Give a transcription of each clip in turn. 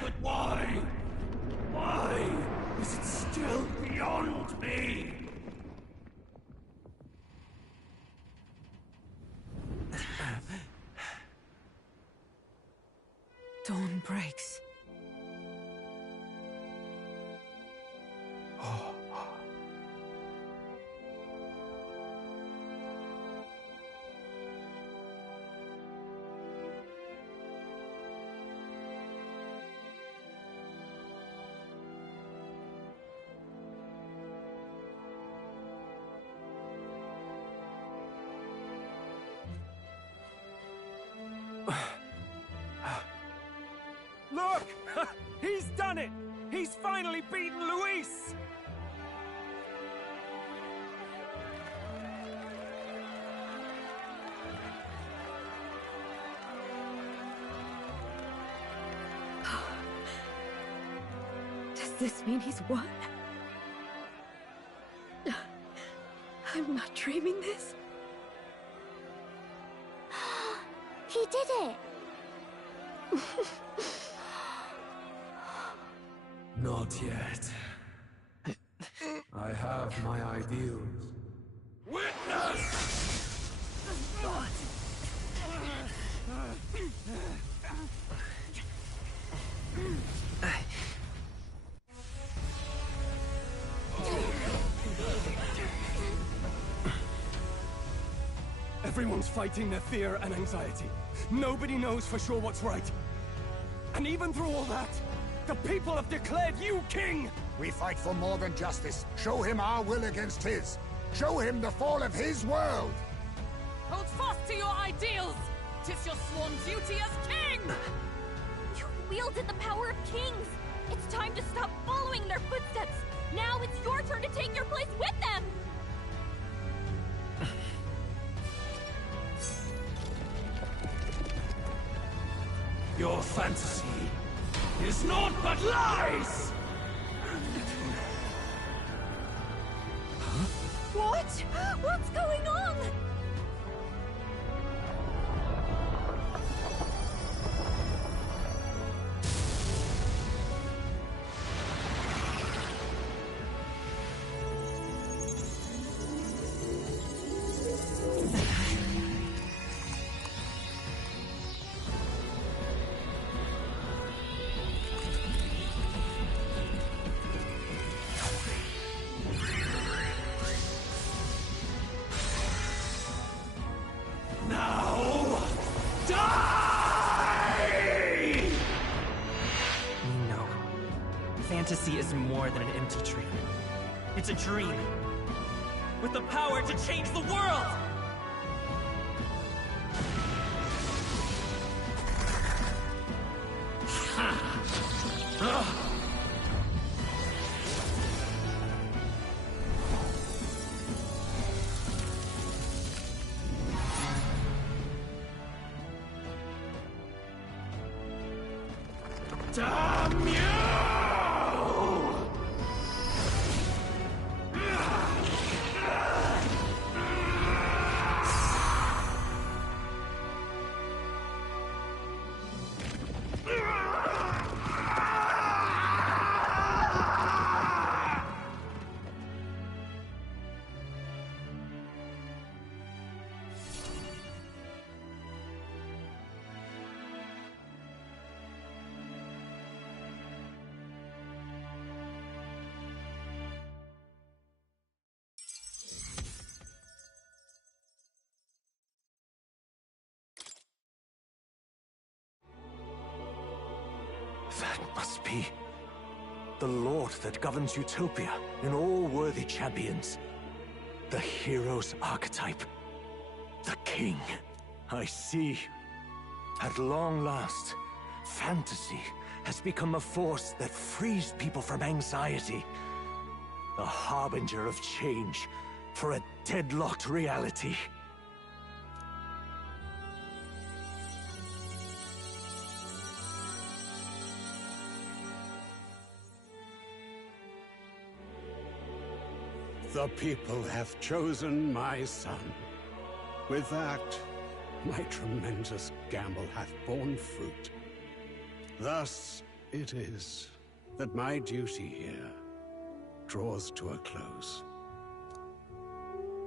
But why? Why is it still beyond me? Dawn breaks. Look! He's done it! He's finally beaten Luis! Does this mean he's won? I'm not dreaming this. He did it! Not yet. I have my ideals. Witness! Everyone's fighting their fear and anxiety. Nobody knows for sure what's right. And even through all that, the people have declared you king! We fight for more than justice. Show him our will against his. Show him the fall of his world! Hold fast to your ideals! 'Tis your sworn duty as king! You wielded the power of kings! It's time to stop following their footsteps! Now it's your turn to take your place with them! Your fantasy is naught but lies! What? What's going on? Now, die! We know. Fantasy is more than an empty dream. It's a dream with the power to change the world! Damn you! That must be the Lord that governs Utopia in all worthy champions. The hero's archetype. The king. I see. At long last, fantasy has become a force that frees people from anxiety. A harbinger of change for a deadlocked reality. The people have chosen my son. With that, My tremendous gamble hath borne fruit. Thus it is that my duty here draws to a close.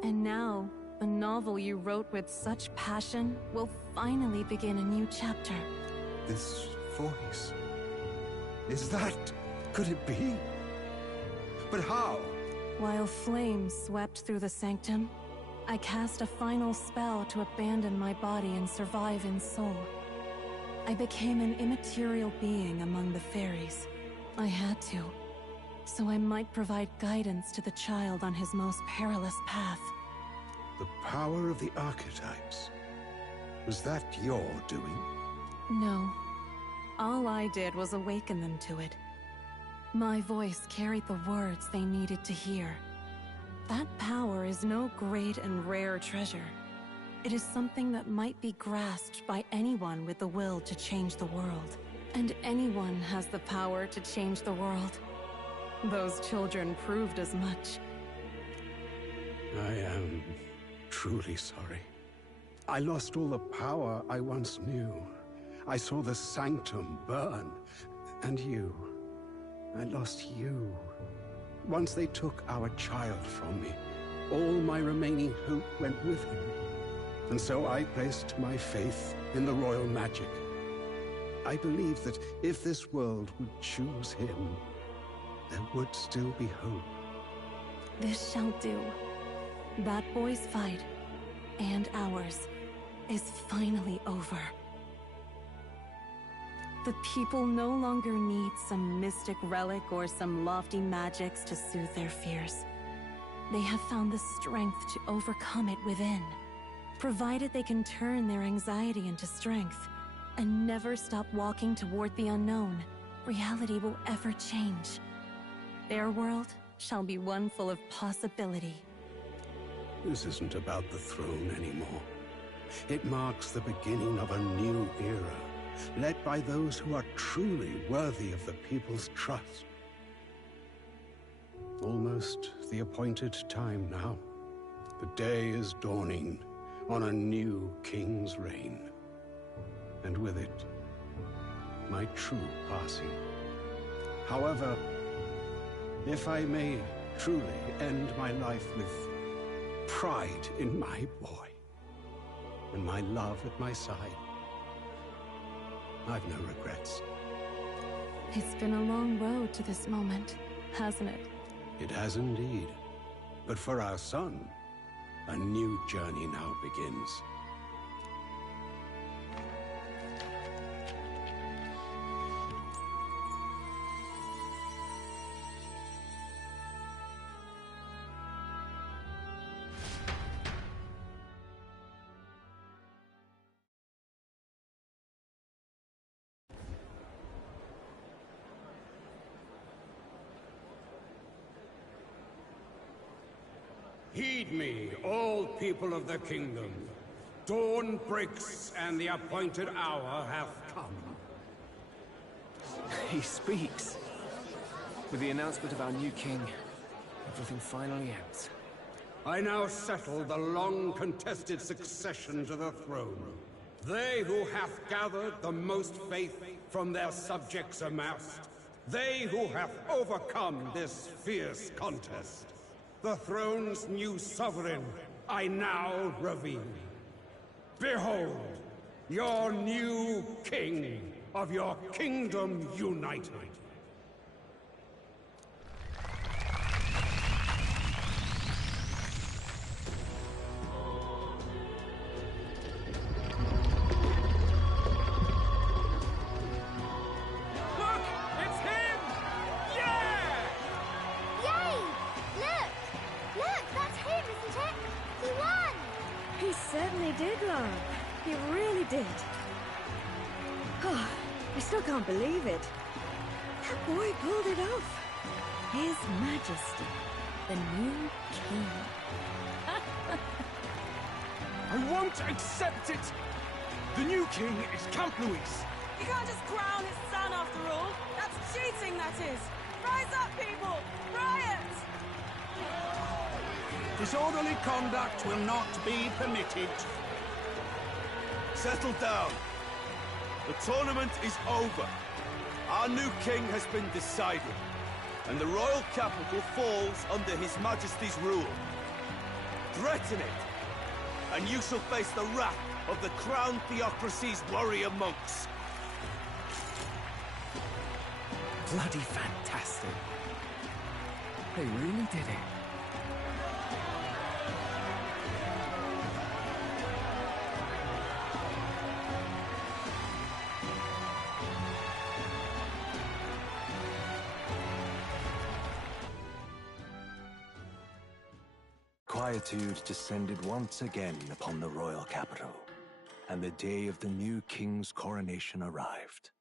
And now, the novel you wrote with such passion will finally begin a new chapter. This voice... is that... could it be? But how? While flames swept through the sanctum, I cast a final spell to abandon my body and survive in soul. I became an immaterial being among the fairies. I had to, so I might provide guidance to the child on his most perilous path. The power of the archetypes. Was that your doing? No. All I did was awaken them to it. My voice carried the words they needed to hear. That power is no great and rare treasure. It is something that might be grasped by anyone with the will to change the world. And anyone has the power to change the world. Those children proved as much. I am truly sorry. I lost all the power I once knew. I saw the sanctum burn, and you. I lost you. Once they took our child from me, all my remaining hope went with him. And so I placed my faith in the royal magic. I believed that if this world would choose him, there would still be hope. This shall do. That boy's fight, and ours, is finally over. The people no longer need some mystic relic or some lofty magics to soothe their fears. They have found the strength to overcome it within. Provided they can turn their anxiety into strength, and never stop walking toward the unknown, reality will ever change. Their world shall be one full of possibility. This isn't about the throne anymore. It marks the beginning of a new era, led by those who are truly worthy of the people's trust. Almost the appointed time now. The day is dawning on a new king's reign. And with it, my true passing. However, if I may truly end my life with pride in my boy, and my love at my side, I've no regrets. It's been a long road to this moment, hasn't it? It has indeed. But for our son, a new journey now begins. Heed me, all people of the kingdom. Dawn breaks, and the appointed hour hath come. He speaks. With the announcement of our new king, everything finally ends. I now settle the long-contested succession to the throne. They who hath gathered the most faith from their subjects amassed. They who have overcome this fierce contest. The throne's new sovereign, I now reveal. Behold, your new king of your kingdom united. He really did. Oh, I still can't believe it. That boy pulled it off. His Majesty, the new king. I won't accept it! The new king is Camp Louis. You can't just crown his son after all. That's cheating, that is. Rise up, people! Riot! Disorderly conduct will not be permitted. Settle down. The tournament is over. Our new king has been decided, and the royal capital falls under His Majesty's rule. Threaten it, and you shall face the wrath of the crowned theocracy's warrior monks. Bloody fantastic. They really did it. Quietude descended once again upon the royal capital, and the day of the new king's coronation arrived.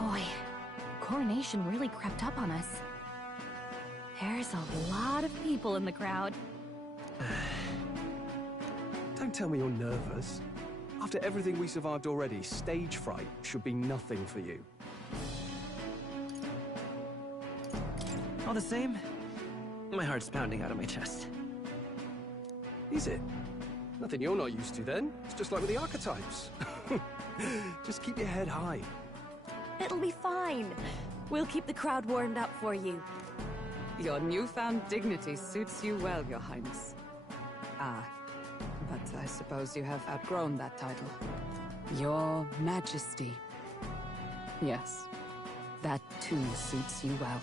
Boy, coronation really crept up on us. There's a lot of people in the crowd. Don't tell me you're nervous. After everything we survived already, stage fright should be nothing for you. All the same, my heart's pounding out of my chest. Is it? Nothing you're not used to then. It's just like with the archetypes. Just keep your head high. It'll be fine. We'll keep the crowd warmed up for you. Your newfound dignity suits you well, Your Highness. Ah, but I suppose you have outgrown that title. Your Majesty. Yes, that too suits you well.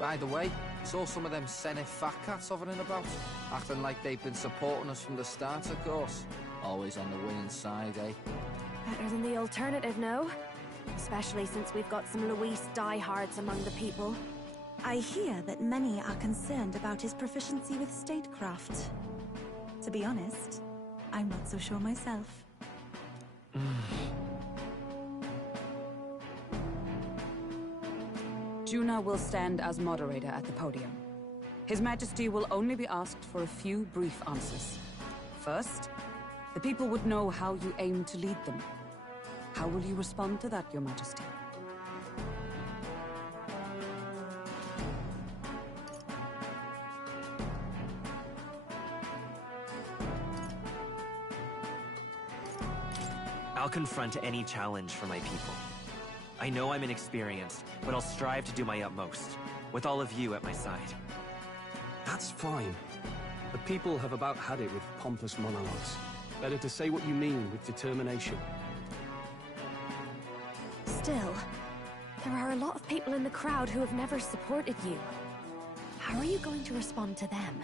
By the way, saw some of them Senate fat cats hovering about, acting like they've been supporting us from the start, of course. Always on the winning side, eh? Better than the alternative, no? Especially since we've got some Luis diehards among the people. I hear that many are concerned about his proficiency with statecraft. To be honest, I'm not so sure myself. Juna will stand as moderator at the podium. His Majesty will only be asked for a few brief answers. First, the people would know how you aim to lead them. How will you respond to that, Your Majesty? I'll confront any challenge for my people. I know I'm inexperienced, but I'll strive to do my utmost, with all of you at my side. That's fine. The people have about had it with pompous monologues. Better to say what you mean with determination. Still, there are a lot of people in the crowd who have never supported you. How are you going to respond to them?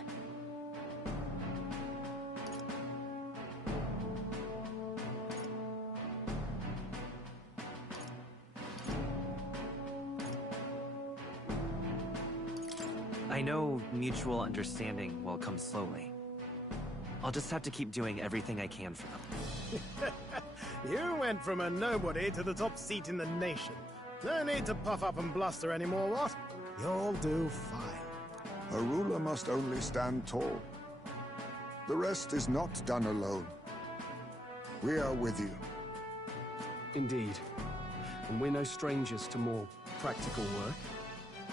I know mutual understanding will come slowly. I'll just have to keep doing everything I can for them. You went from a nobody to the top seat in the nation. No need to puff up and bluster anymore, what? You'll do fine. A ruler must only stand tall. The rest is not done alone. We are with you. Indeed. And we're no strangers to more practical work.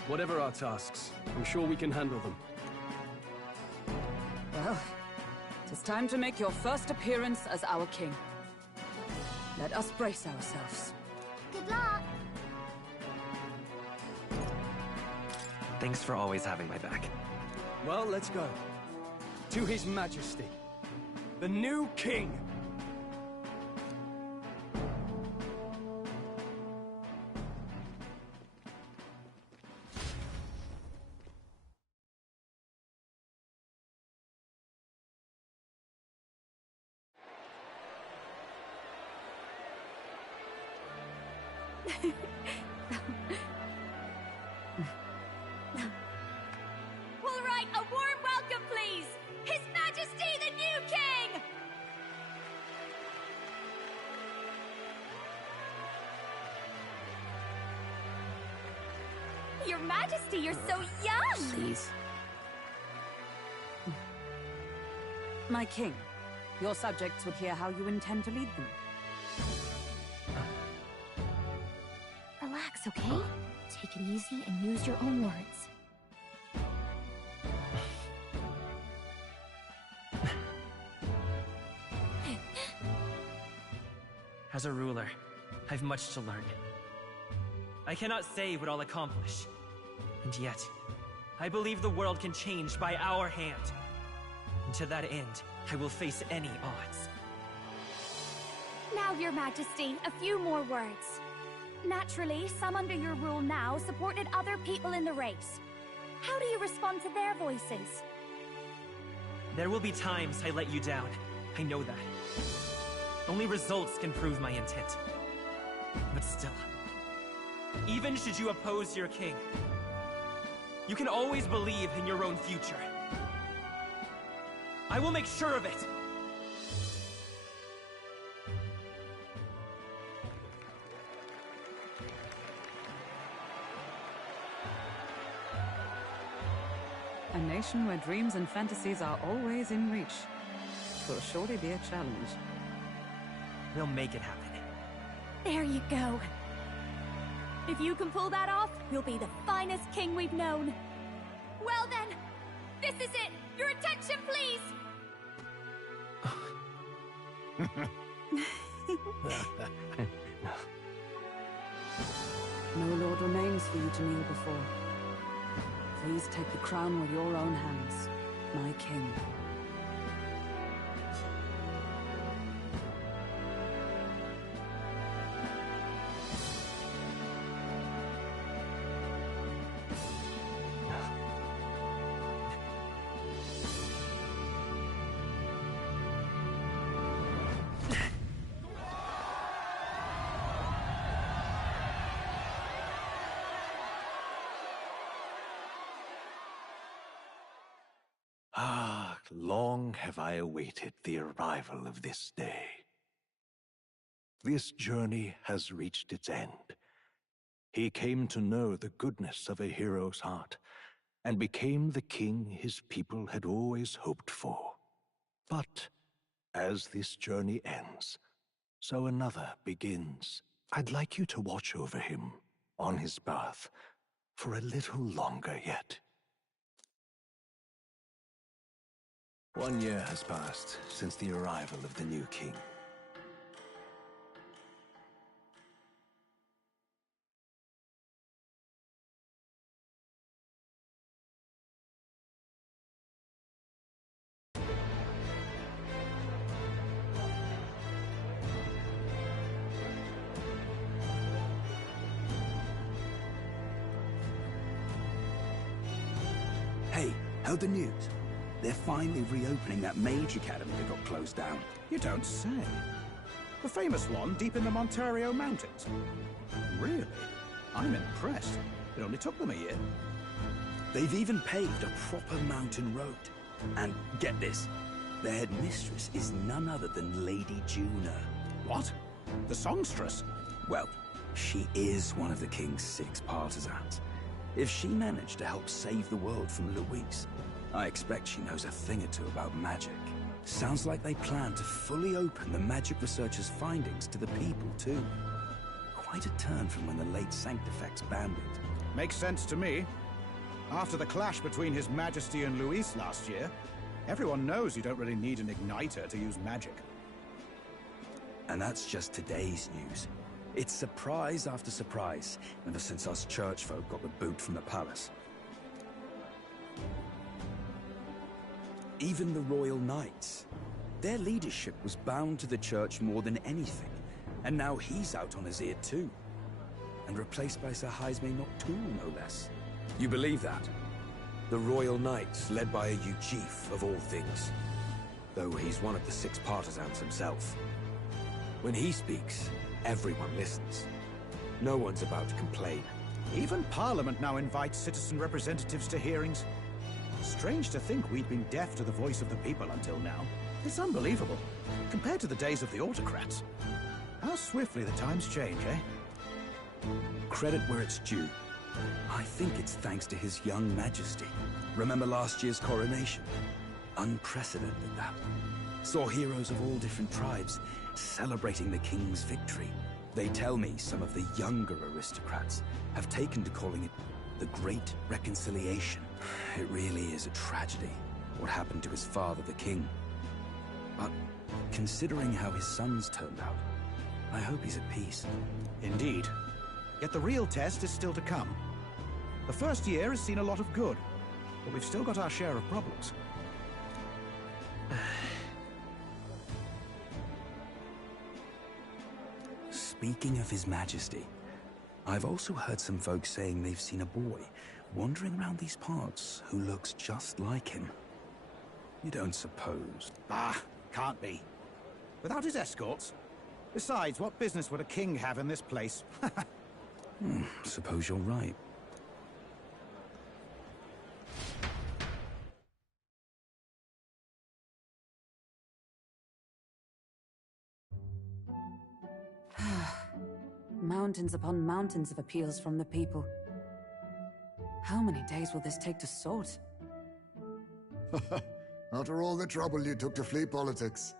Whatever our tasks, I'm sure we can handle them. Well, it is time to make your first appearance as our king. Let us brace ourselves. Good luck! Thanks for always having my back. Well, let's go. To His Majesty, the new king! All right, a warm welcome, please! His Majesty the new King! Your Majesty, you're so young! Please. My king, your subjects would hear how you intend to lead them. Relax, okay? Take it easy and use your own words. As a ruler, I've much to learn. I cannot say what I'll accomplish. And yet, I believe the world can change by our hand. And to that end, I will face any odds. Now, Your Majesty, a few more words. Naturally, some under your rule now supported other people in the race. How do you respond to their voices? There will be times I let you down. I know that. Only results can prove my intent. But still, even should you oppose your king, you can always believe in your own future. I will make sure of it! A nation where dreams and fantasies are always in reach. Will surely be a challenge. We'll make it happen. There you go. If you can pull that off, you'll be the finest king we've known. Well then, this is it! Your attention, please! No lord remains for you to kneel before. Please take the crown with your own hands, my king. Ah, long have I awaited the arrival of this day. This journey has reached its end. He came to know the goodness of a hero's heart, and became the king his people had always hoped for. But as this journey ends, so another begins. I'd like you to watch over him on his path for a little longer yet. 1 year has passed since the arrival of the new king. Hey, heard the news? They're finally reopening that mage academy that got closed down. You don't say. The famous one deep in the Montario Mountains. Really? I'm impressed. It only took them a year. They've even paved a proper mountain road. And get this, their headmistress is none other than Lady Juna. What? The songstress? Well, she is one of the king's 6 partisans. If she managed to help save the world from Luis, I expect she knows a thing or two about magic. Sounds like they plan to fully open the magic researchers' findings to the people, too. Quite a turn from when the late Sanctifex banned it. Makes sense to me. After the clash between His Majesty and Luis last year, everyone knows you don't really need an igniter to use magic. And that's just today's news. It's surprise after surprise, ever since us church folk got the boot from the palace. Even the Royal Knights. Their leadership was bound to the church more than anything, and now he's out on his ear too. And replaced by Sir Jaime Nocturne, no less. You believe that? The Royal Knights, led by a Ujif of all things. Though he's one of the 6 partisans himself. When he speaks, everyone listens. No one's about to complain. Even Parliament now invites citizen representatives to hearings. Strange to think we'd been deaf to the voice of the people until now. It's unbelievable, compared to the days of the autocrats. How swiftly the times change, eh? Credit where it's due. I think it's thanks to his young majesty. Remember last year's coronation? Unprecedented, that. Saw heroes of all different tribes celebrating the king's victory. They tell me some of the younger aristocrats have taken to calling it the Great Reconciliation. It really is a tragedy, what happened to his father, the king. But considering how his sons turned out, I hope he's at peace. Indeed. Yet the real test is still to come. The first year has seen a lot of good, but we've still got our share of problems. Speaking of His Majesty, I've also heard some folks saying they've seen a boy wandering around these parts who looks just like him. You don't suppose? Ah, can't be. Without his escorts? Besides, what business would a king have in this place? Suppose you're right. Mountains upon mountains of appeals from the people. How many days will this take to sort? After all the trouble you took to flee politics.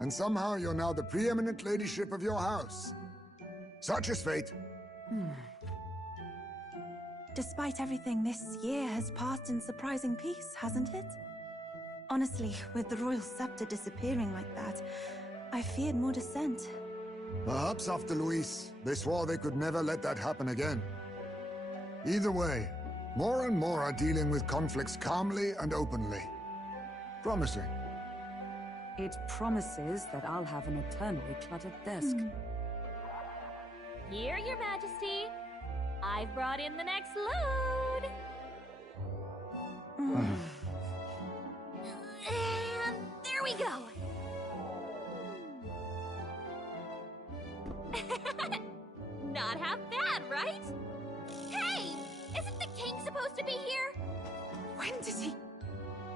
And somehow you're now the preeminent ladyship of your house. Such is fate. Despite everything, this year has passed in surprising peace, hasn't it? Honestly, with the royal scepter disappearing like that, I feared more dissent. Perhaps after Luis, they swore they could never let that happen again. Either way, more and more are dealing with conflicts calmly and openly. Promising. It promises that I'll have an eternally cluttered desk. Here, Your Majesty. I've brought in the next load. And there we go. Not half bad, right? Hey! Isn't the king supposed to be here? When did he?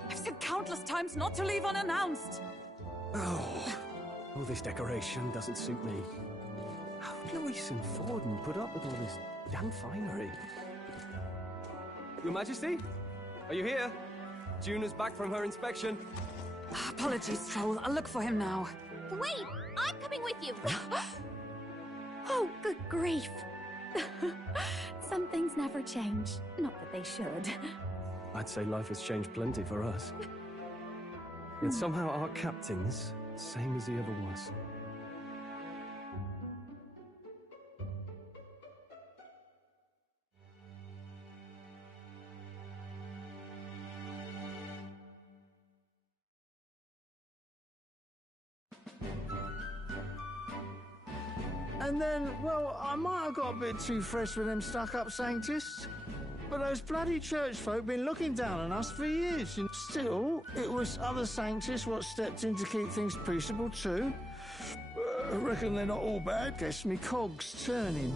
I've said countless times not to leave unannounced. Oh, this decoration doesn't suit me. How would Luis and Forden put up with all this damn finery? Your Majesty? Are you here? Juna's back from her inspection. Apologies, Troll. I'll look for him now. Wait! I'm coming with you! Oh, good grief. Some things never change. Not that they should. I'd say life has changed plenty for us. Yet somehow our captain's same as he ever was. And then, well, I might have got a bit too fresh for them stuck-up Sanctists. But those bloody church folk been looking down on us for years. And still, it was other Sanctists what stepped in to keep things peaceable too. I reckon they're not all bad. Guess me cogs turning.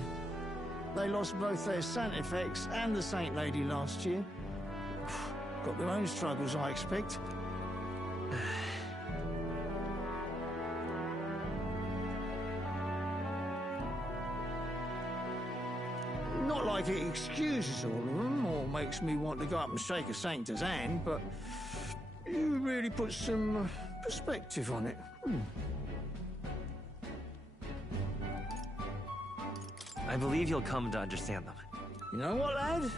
They lost both their Santifex and the Saint Lady last year. Got their own struggles, I expect. Not like it excuses all of them, or makes me want to go up and shake a Sanctor's hand, but you really put some perspective on it. I believe you'll come to understand them. You know what, lad?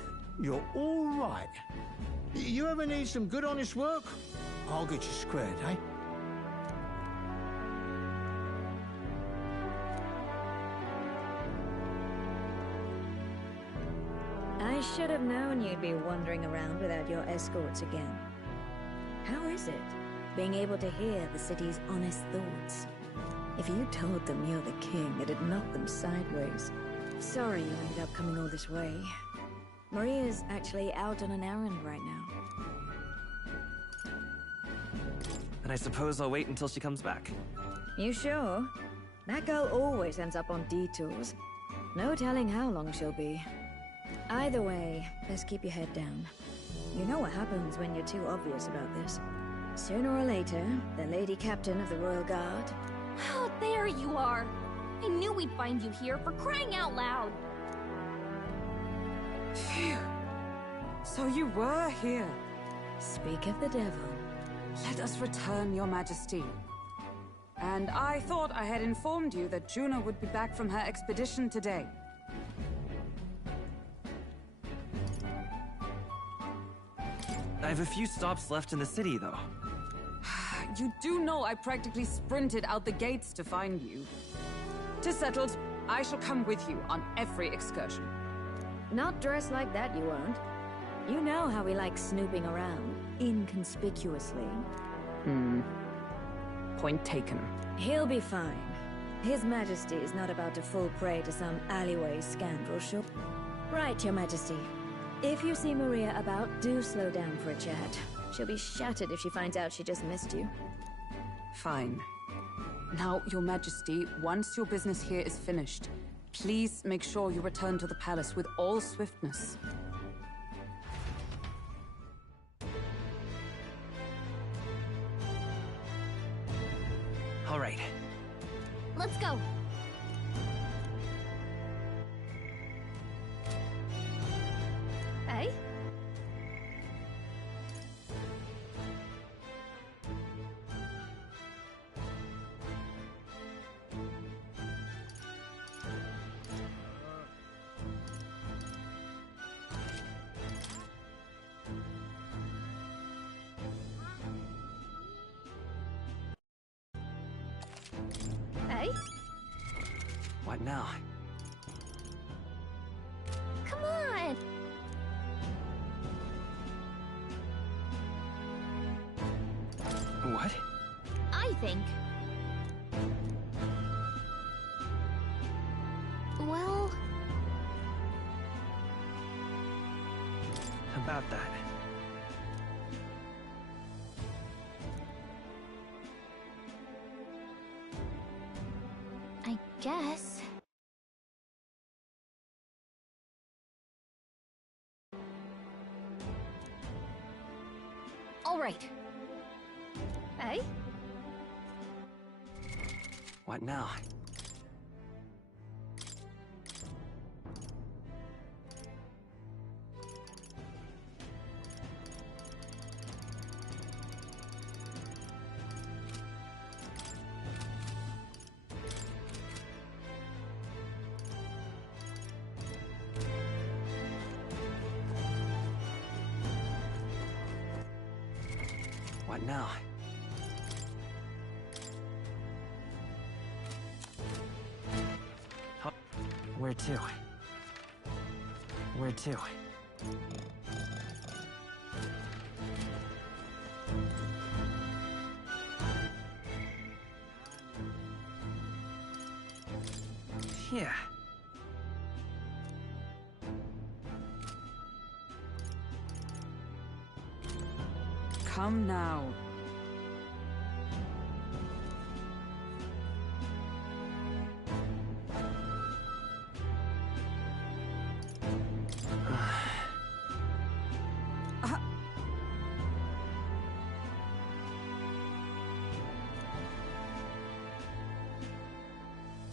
You're all right. You ever need some good, honest work? I'll get you squared, eh? I should have known you'd be wandering around without your escorts again. How is it, being able to hear the city's honest thoughts? If you told them you're the king, it'd knock them sideways. Sorry you ended up coming all this way. Maria's actually out on an errand right now. And I suppose I'll wait until she comes back. You sure? That girl always ends up on detours. No telling how long she'll be. Either way, best keep your head down. You know what happens when you're too obvious about this. Sooner or later, the Lady Captain of the Royal Guard... Oh, there you are! I knew we'd find you here, for crying out loud! Phew. So you were here. Speak of the devil. Let us return, Your Majesty. And I thought I had informed you that Juno would be back from her expedition today. I have a few stops left in the city, though. You do know I practically sprinted out the gates to find you. 'Tis settled. I shall come with you on every excursion. Not dressed like that, you won't. You know how we like snooping around, inconspicuously. Point taken. He'll be fine. His Majesty is not about to fall prey to some alleyway scandal, sure. Right, Your Majesty. If you see Maria about, do slow down for a chat. She'll be shattered if she finds out she just missed you. Fine. Now, Your Majesty, once your business here is finished, please make sure you return to the palace with all swiftness. All right. Let's go. Hey? Hey? What now? Come on! What? I think... Well... About that. I guess... All right. Hey? What now? What now? Where to? Where to? Yeah. Come now.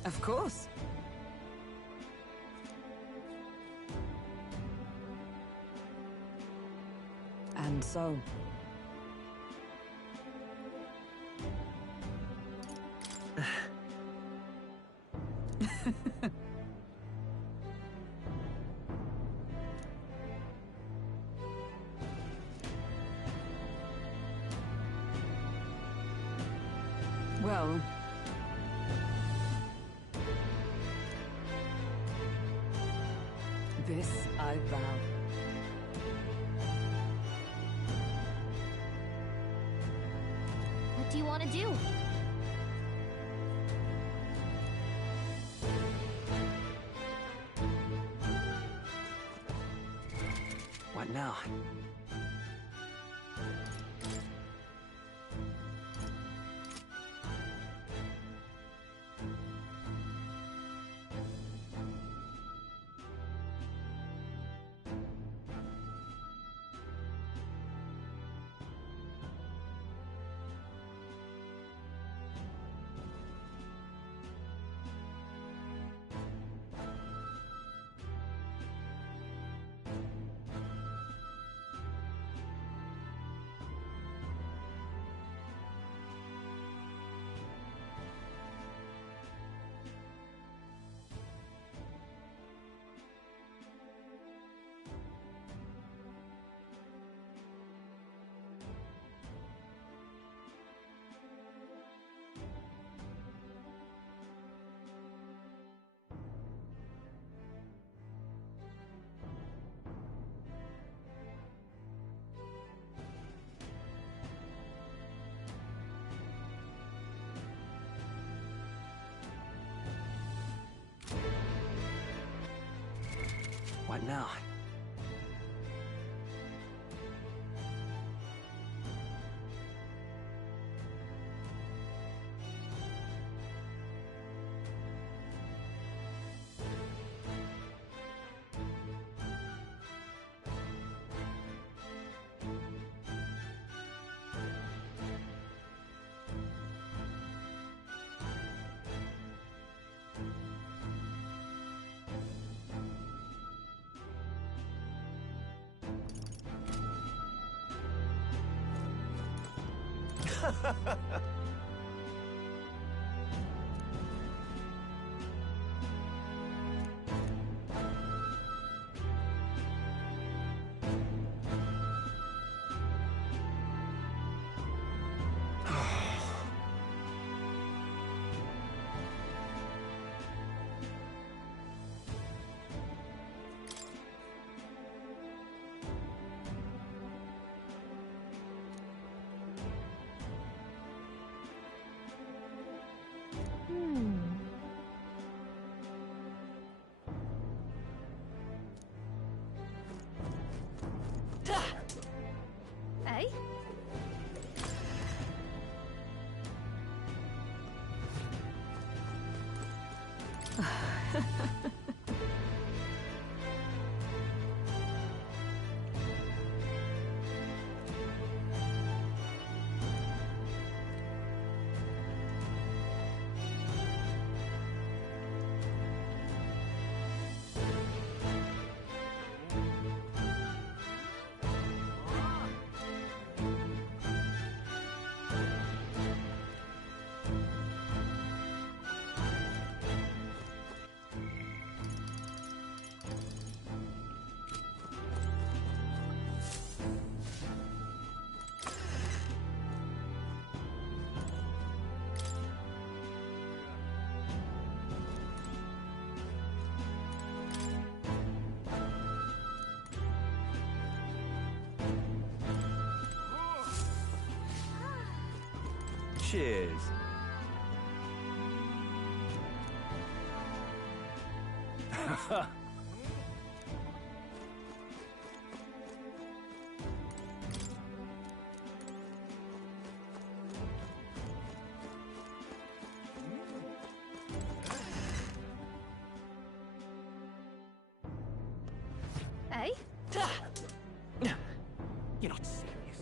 Of course. And so... Well... This I vow. What do you want to do? What now? What now? Eh? Cheers. Eh? You're not serious.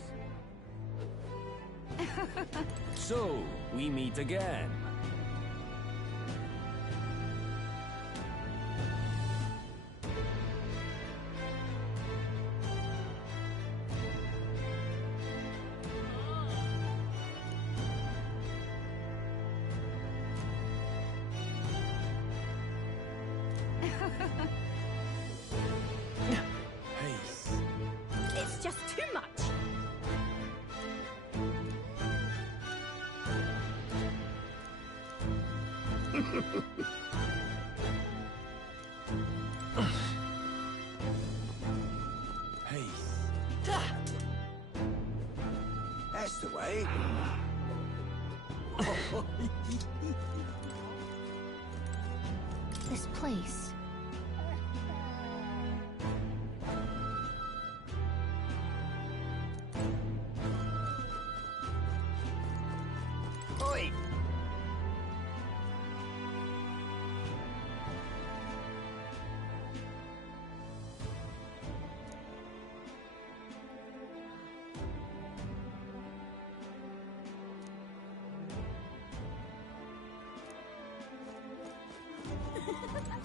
So, we meet again. It's just too much. That's the way. This place. Oi!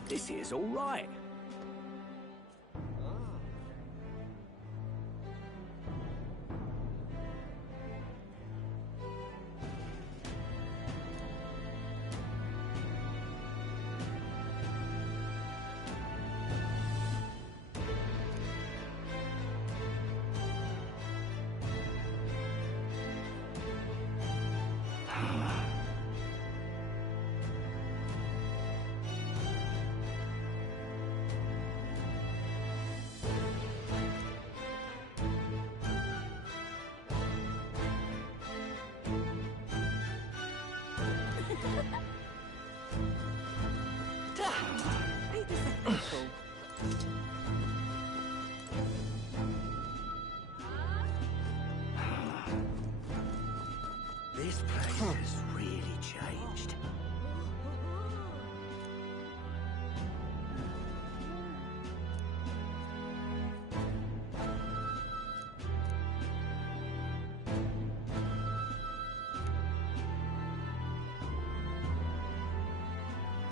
This is all right. Ain't this a fool? This place has really changed.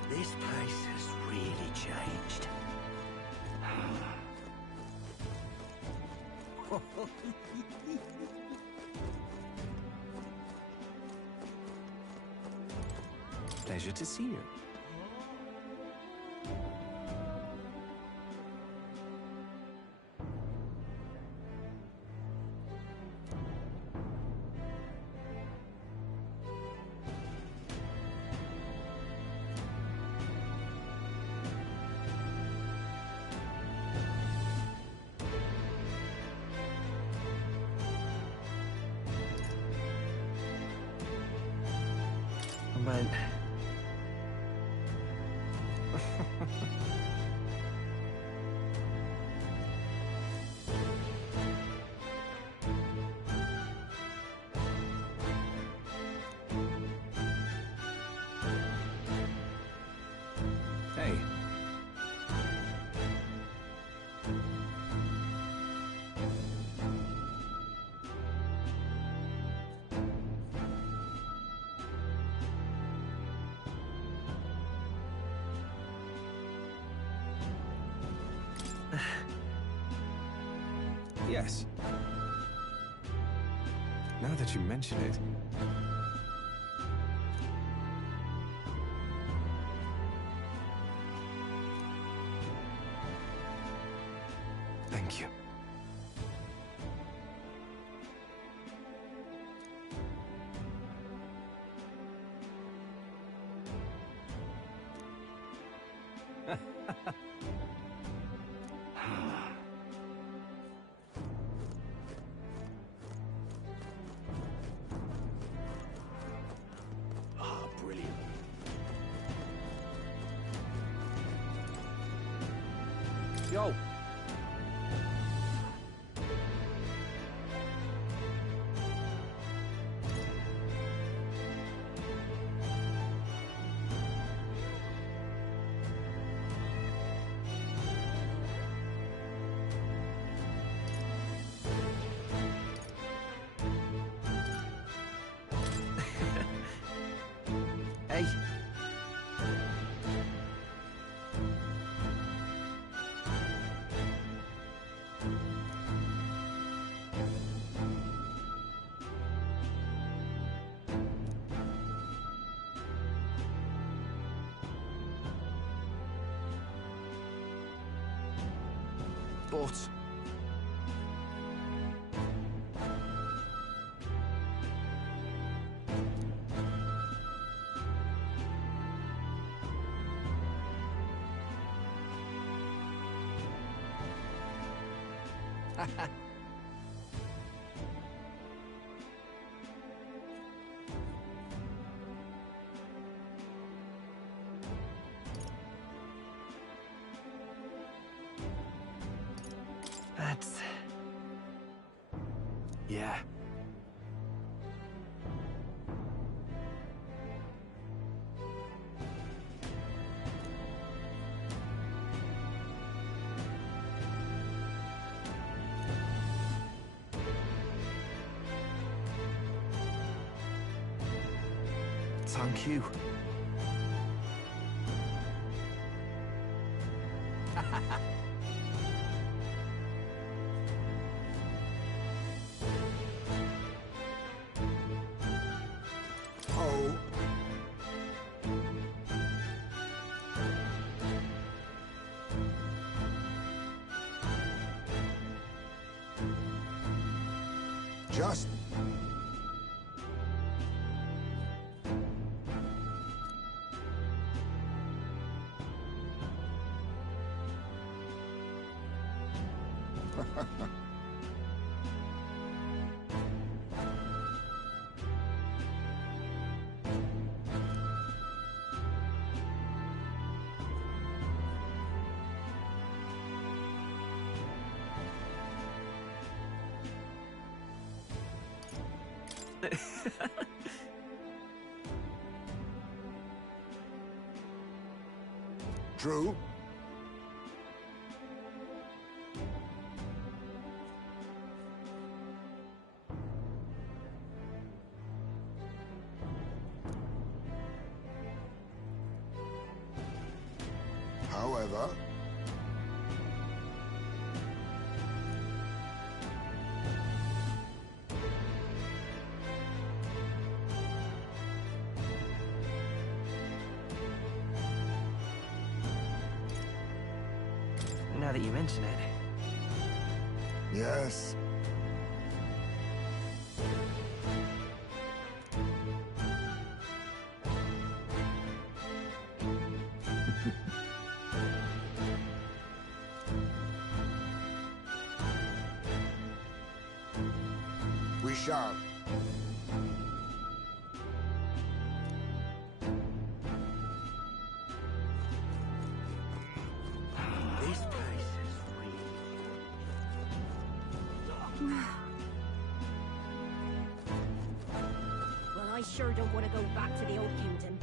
This place has really changed. Pleasure to see you. But... Hey. Yes. Now that you mention it. Thank you. Brilliant. Yo! Hey! But... That's... Yeah. Thank you. Oh. Just... True. However, Now that you mention it. yes. We shall. This place is Well, I sure don't want to go back to the old kingdom.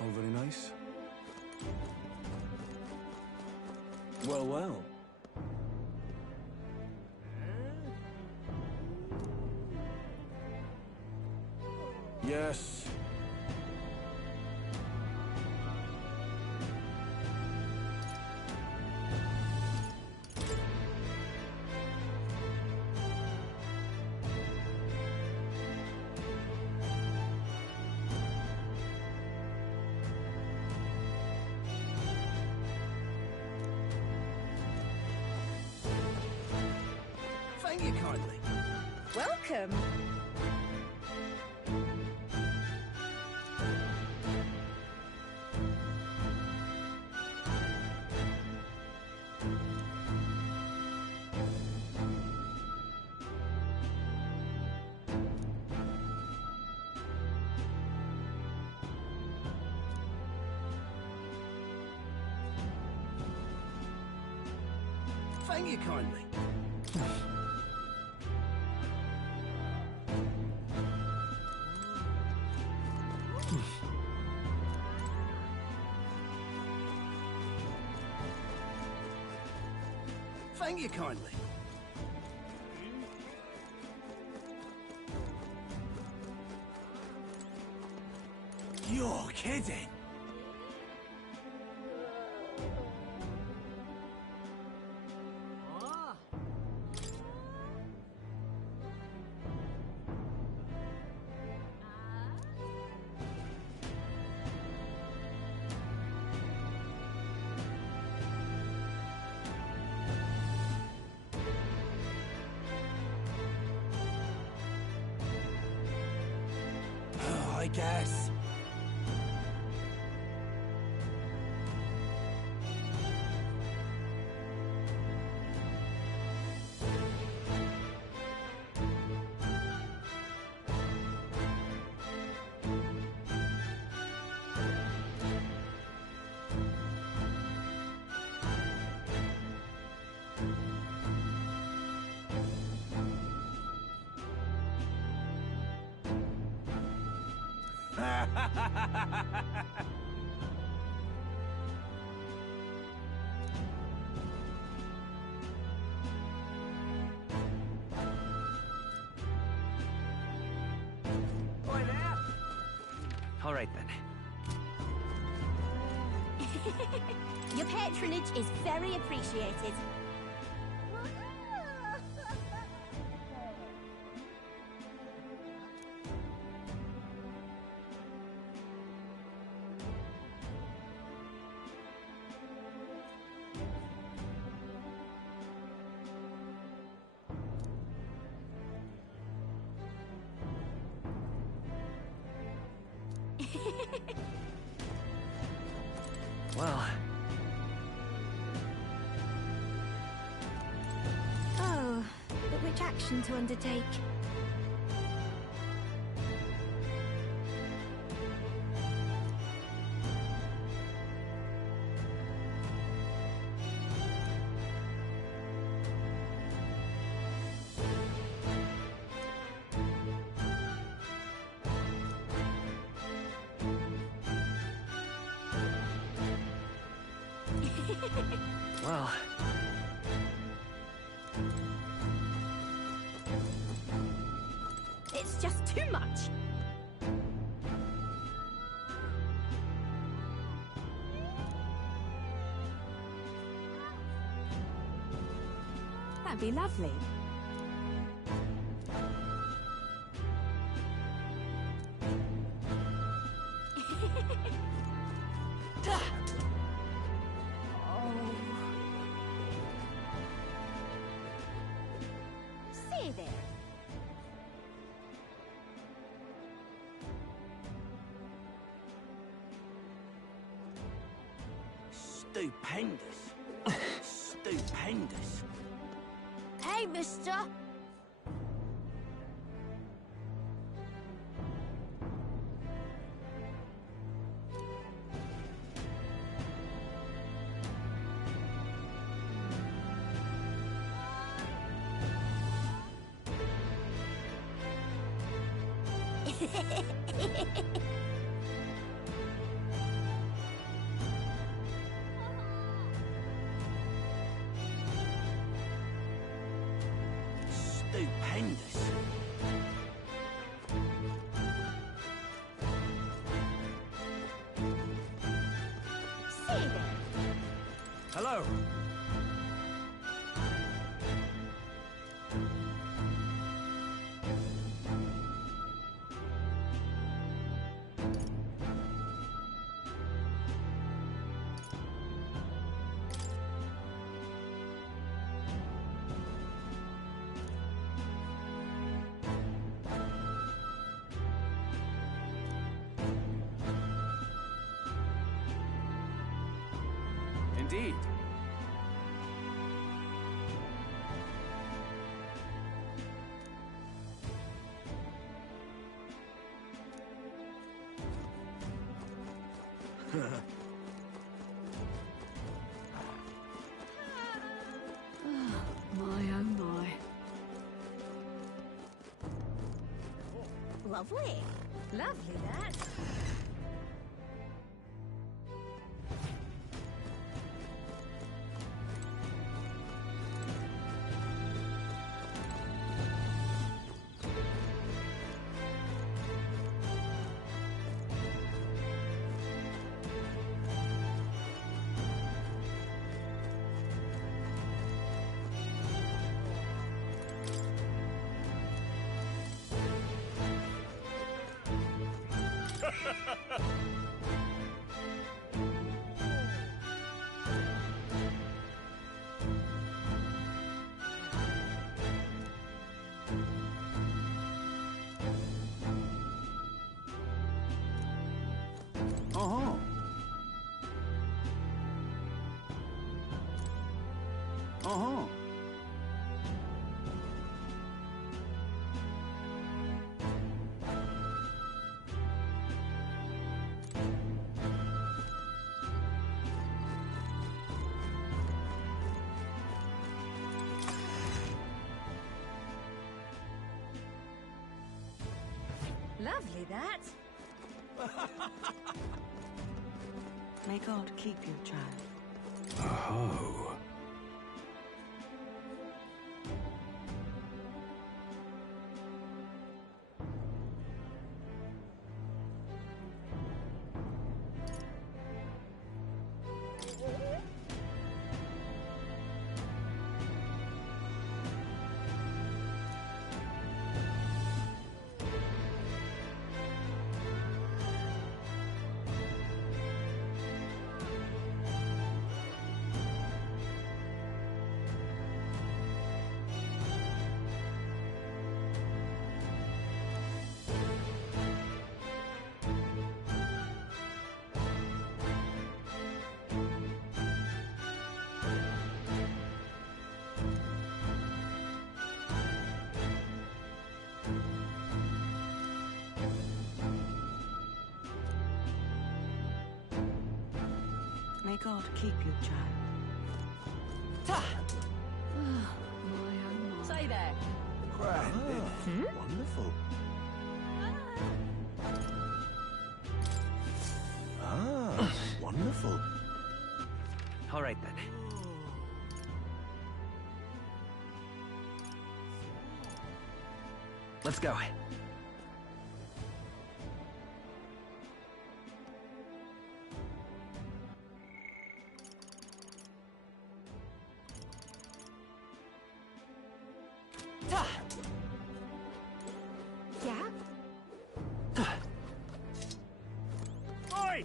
Oh, very nice. Well, well. Yes. Thank you kindly. Welcome. Thank you kindly. Thank you kindly. You're kidding. I guess. All right, then. Your patronage is very appreciated. Well... Oh, but which action to undertake? Well... It's just too much. That'd be lovely. Say there. Stupendous. Stupendous. Hey, mister. Stupendous. Say there. Hello! Indeed. My oh my. Lovely. Lovely, that. Lovely, that. May God keep you, child. Oh. May God keep you, child. Say there. Wonderful. Wonderful. All right, then. Let's go. Yeah? Oi!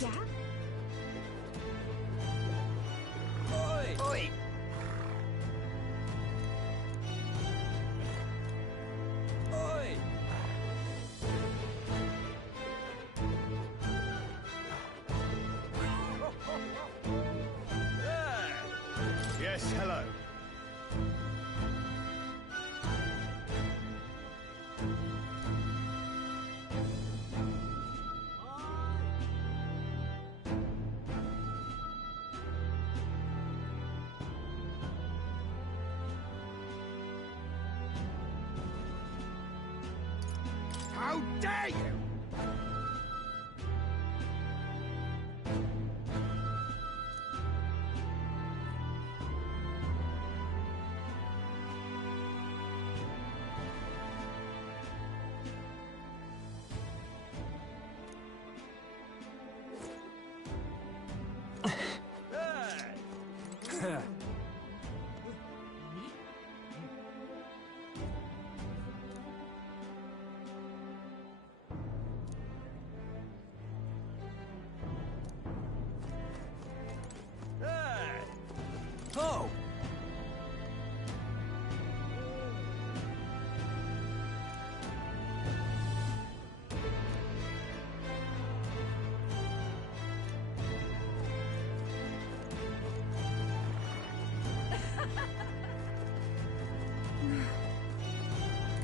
Yeah? Oi! Oi! Oi! Yes, hello. How dare you! Oh!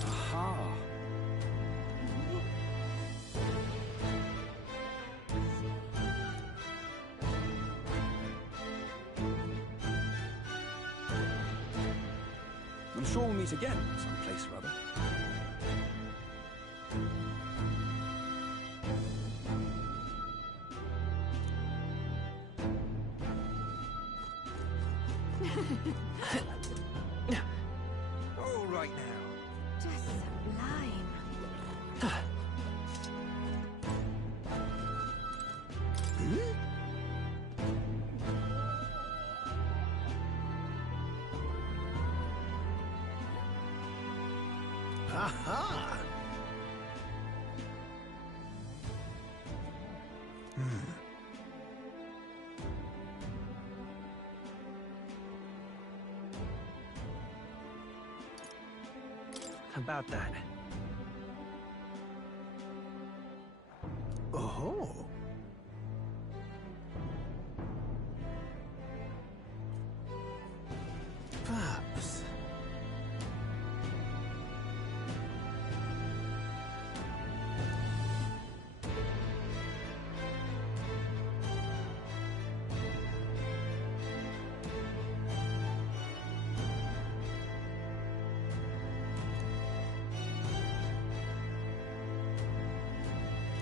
Aha! I'm sure we'll meet again, someplace or other. All right now. Just sublime. Aha! About that. Oh. Perhaps.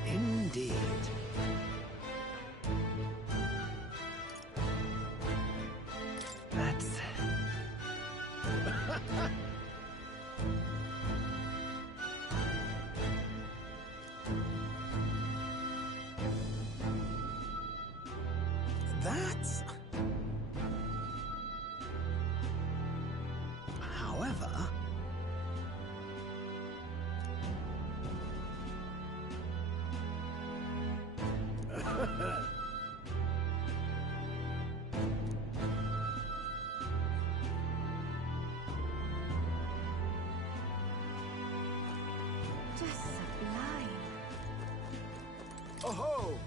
Indeed. That's... That's... However... Just sublime. Oh-ho!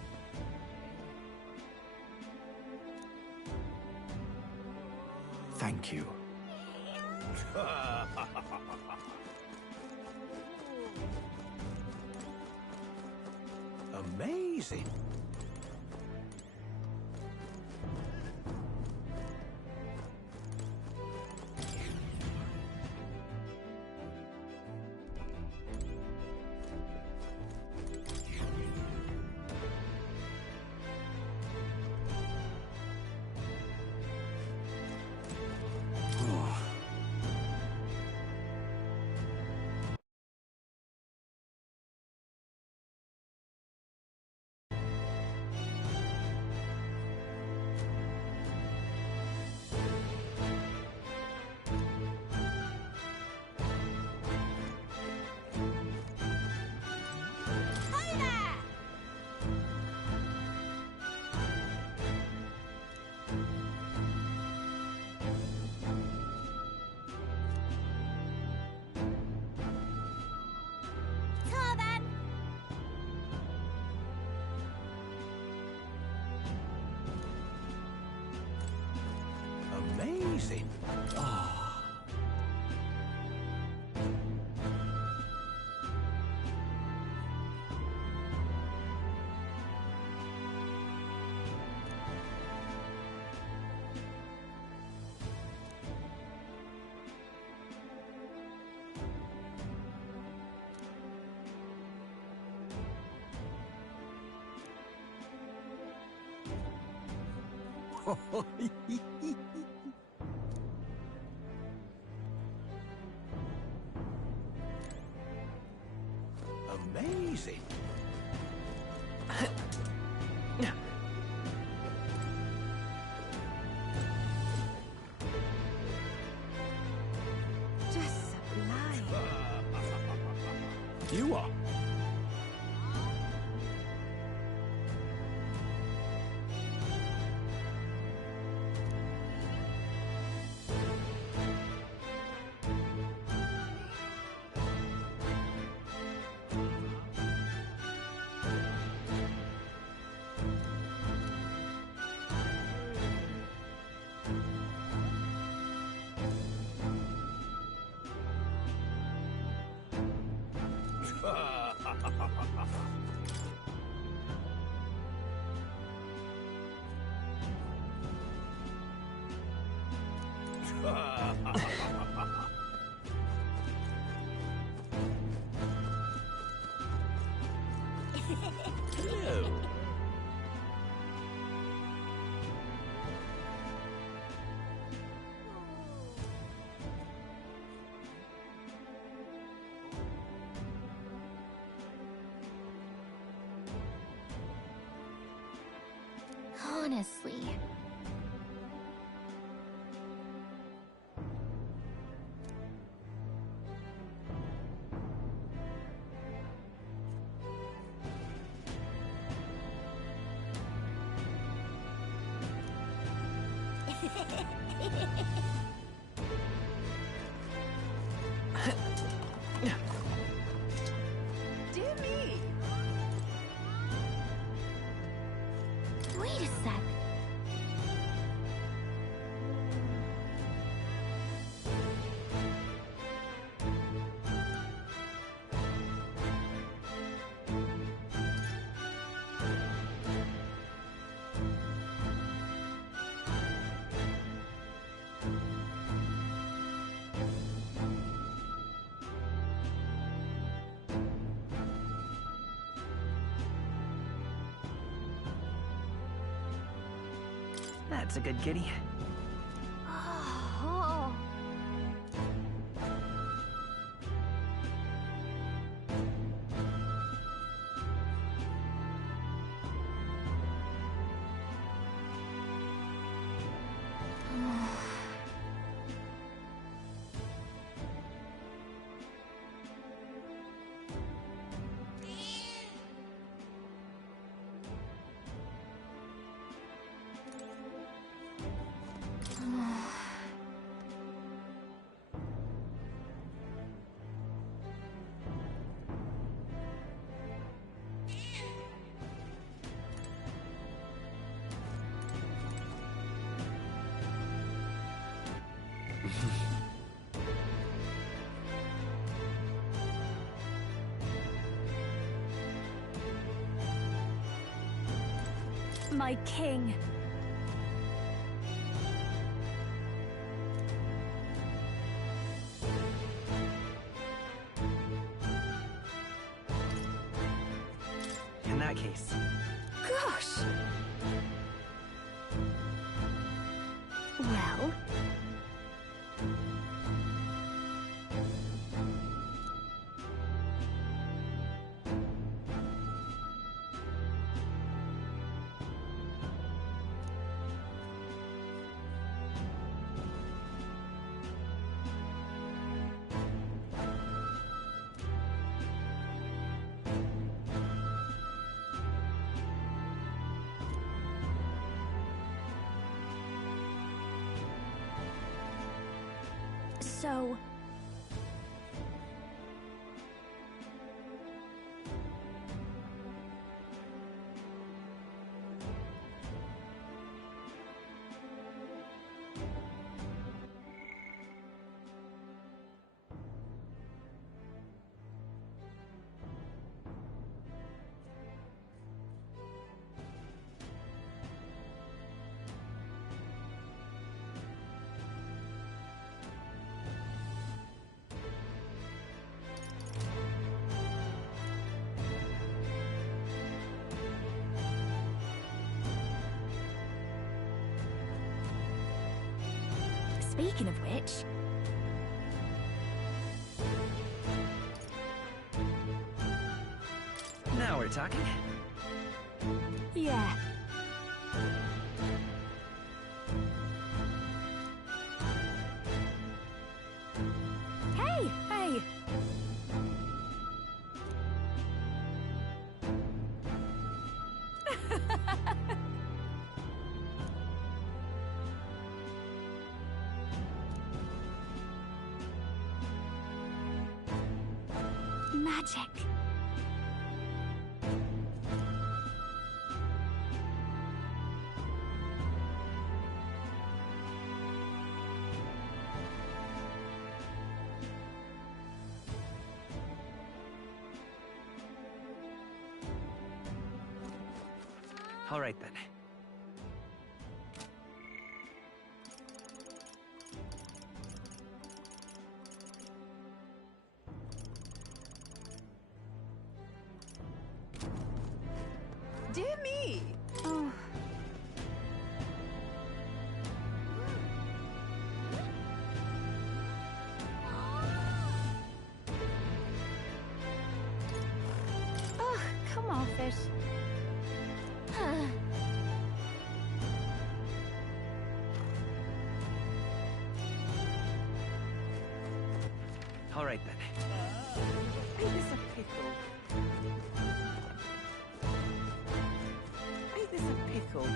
Thank you. Amazing. Amazing. Amazing. Just sublime. You are. Honestly. Dear me. Wait a sec. That's a good kitty. Oh. My king. In that case. Gosh. Well. So... Speaking of which... Now we're talking. Yeah. Hey! Hey! Magic. All right then. Dear me! Oh. Oh, come off it. All right then. Ain't this a pickle? Ain't this a pickle?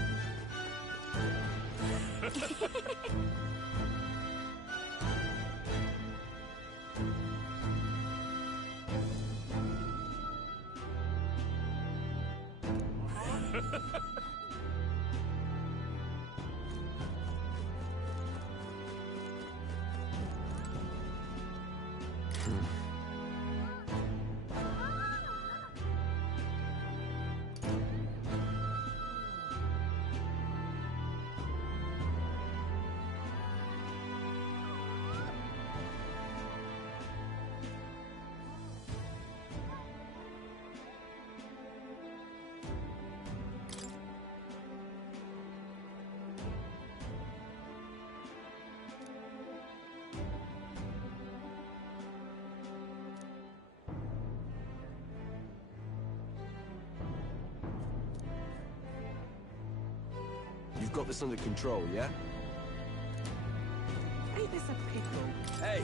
You've got this under control, yeah? Ain't this a pickle? Hey!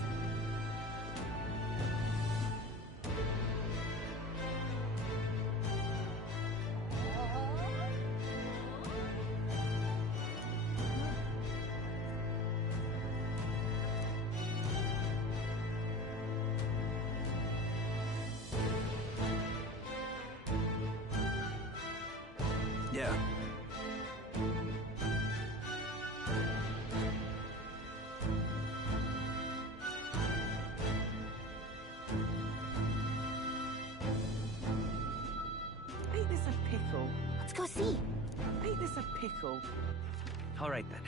Yeah. Ain't this a pickle? Let's go see. Ain't this a pickle? All right then.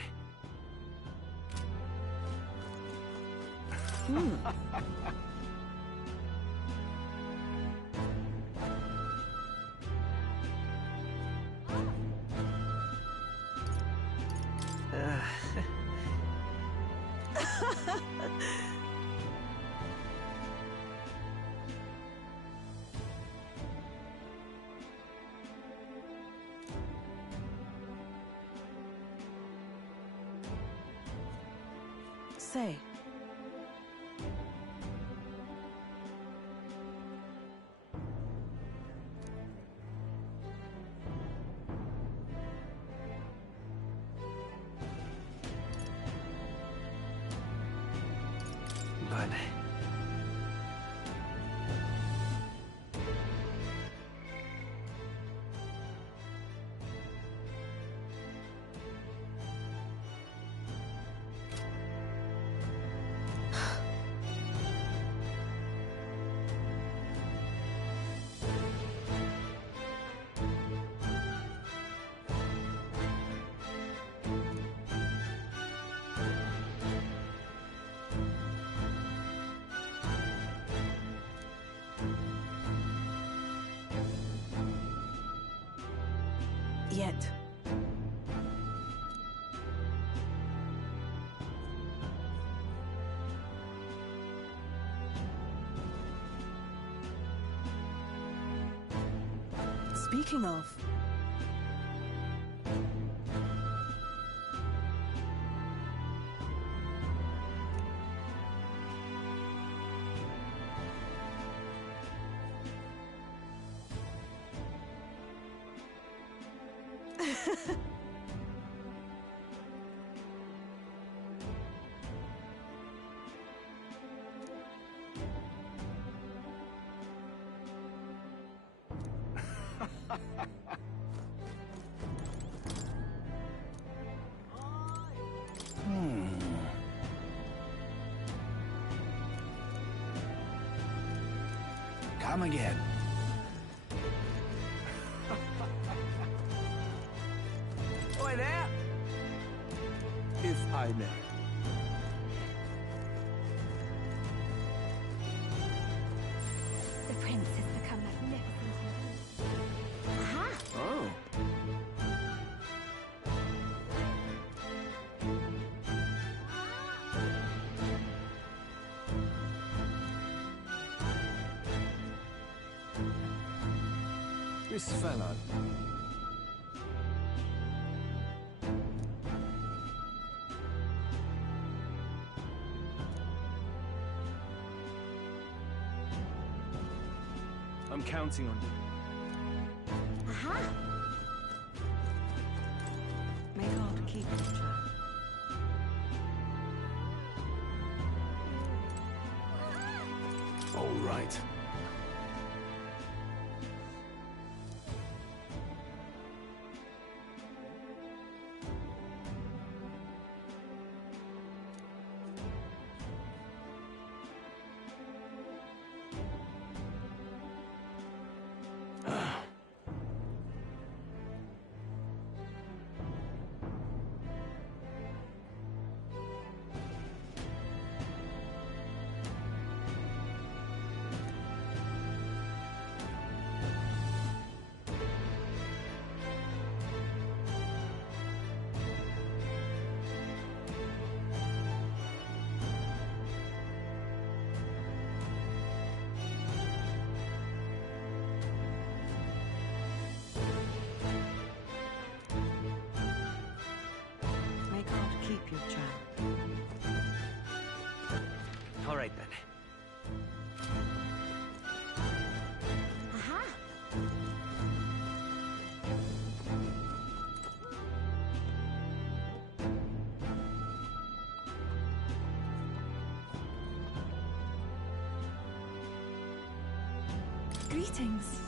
Say. But... Yet. thinking of? Come again. Oi there! If I may. The prince has become magnificent. Aha! Oh. This fellow. I'm counting on you. Aha! May God keep you, child. All right. May God keep you, child. All right, then. Aha! Greetings.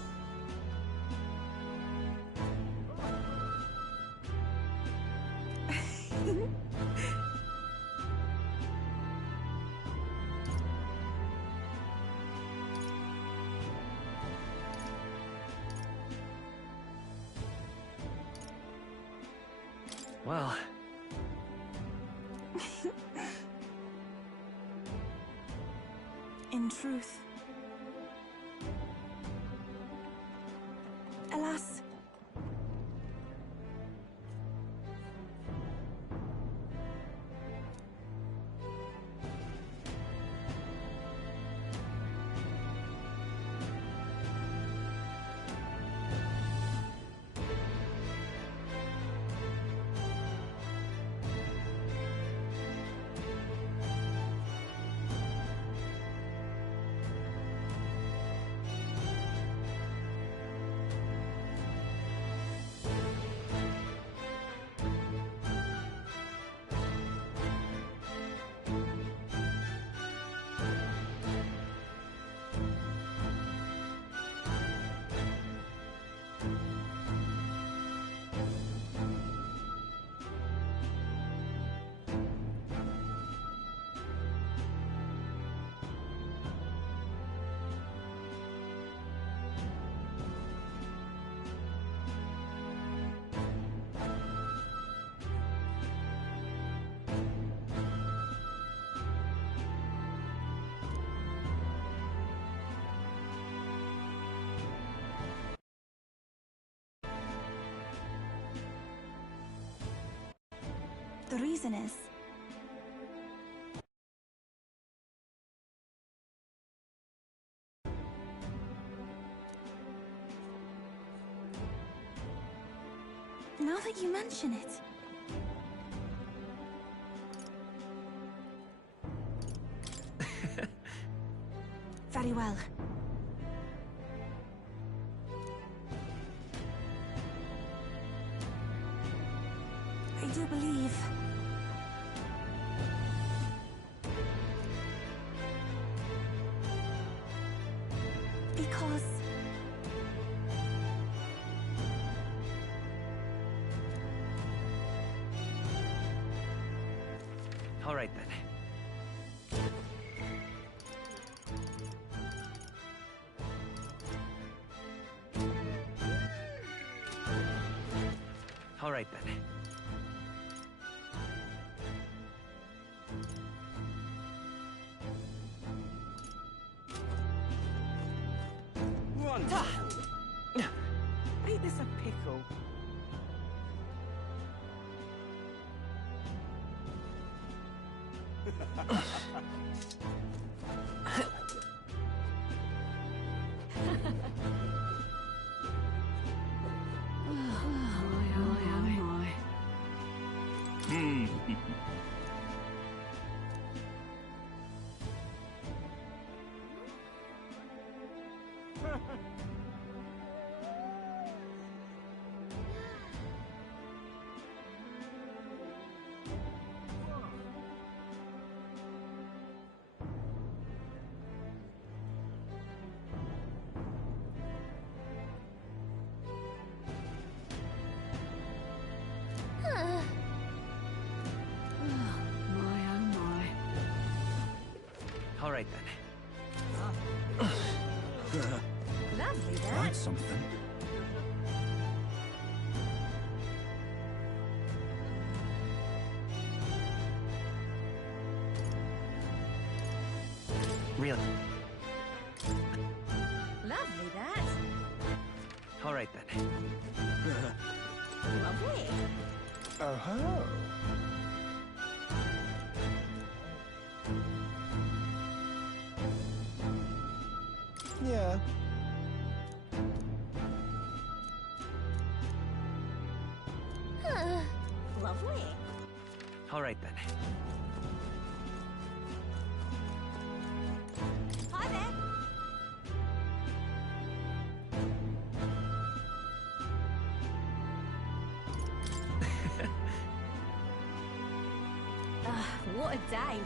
Well, In truth, alas, the reason is Now that you mention it. Very well. I do believe... because... All right, then. All right, then. Wonderful. Ain't this a pickle? All right, then. Lovely, that. That's something. Really? Lovely, that. All right, then. Lovely. Oh-ho. Yeah. Lovely. All right, then. Hi there. What a day.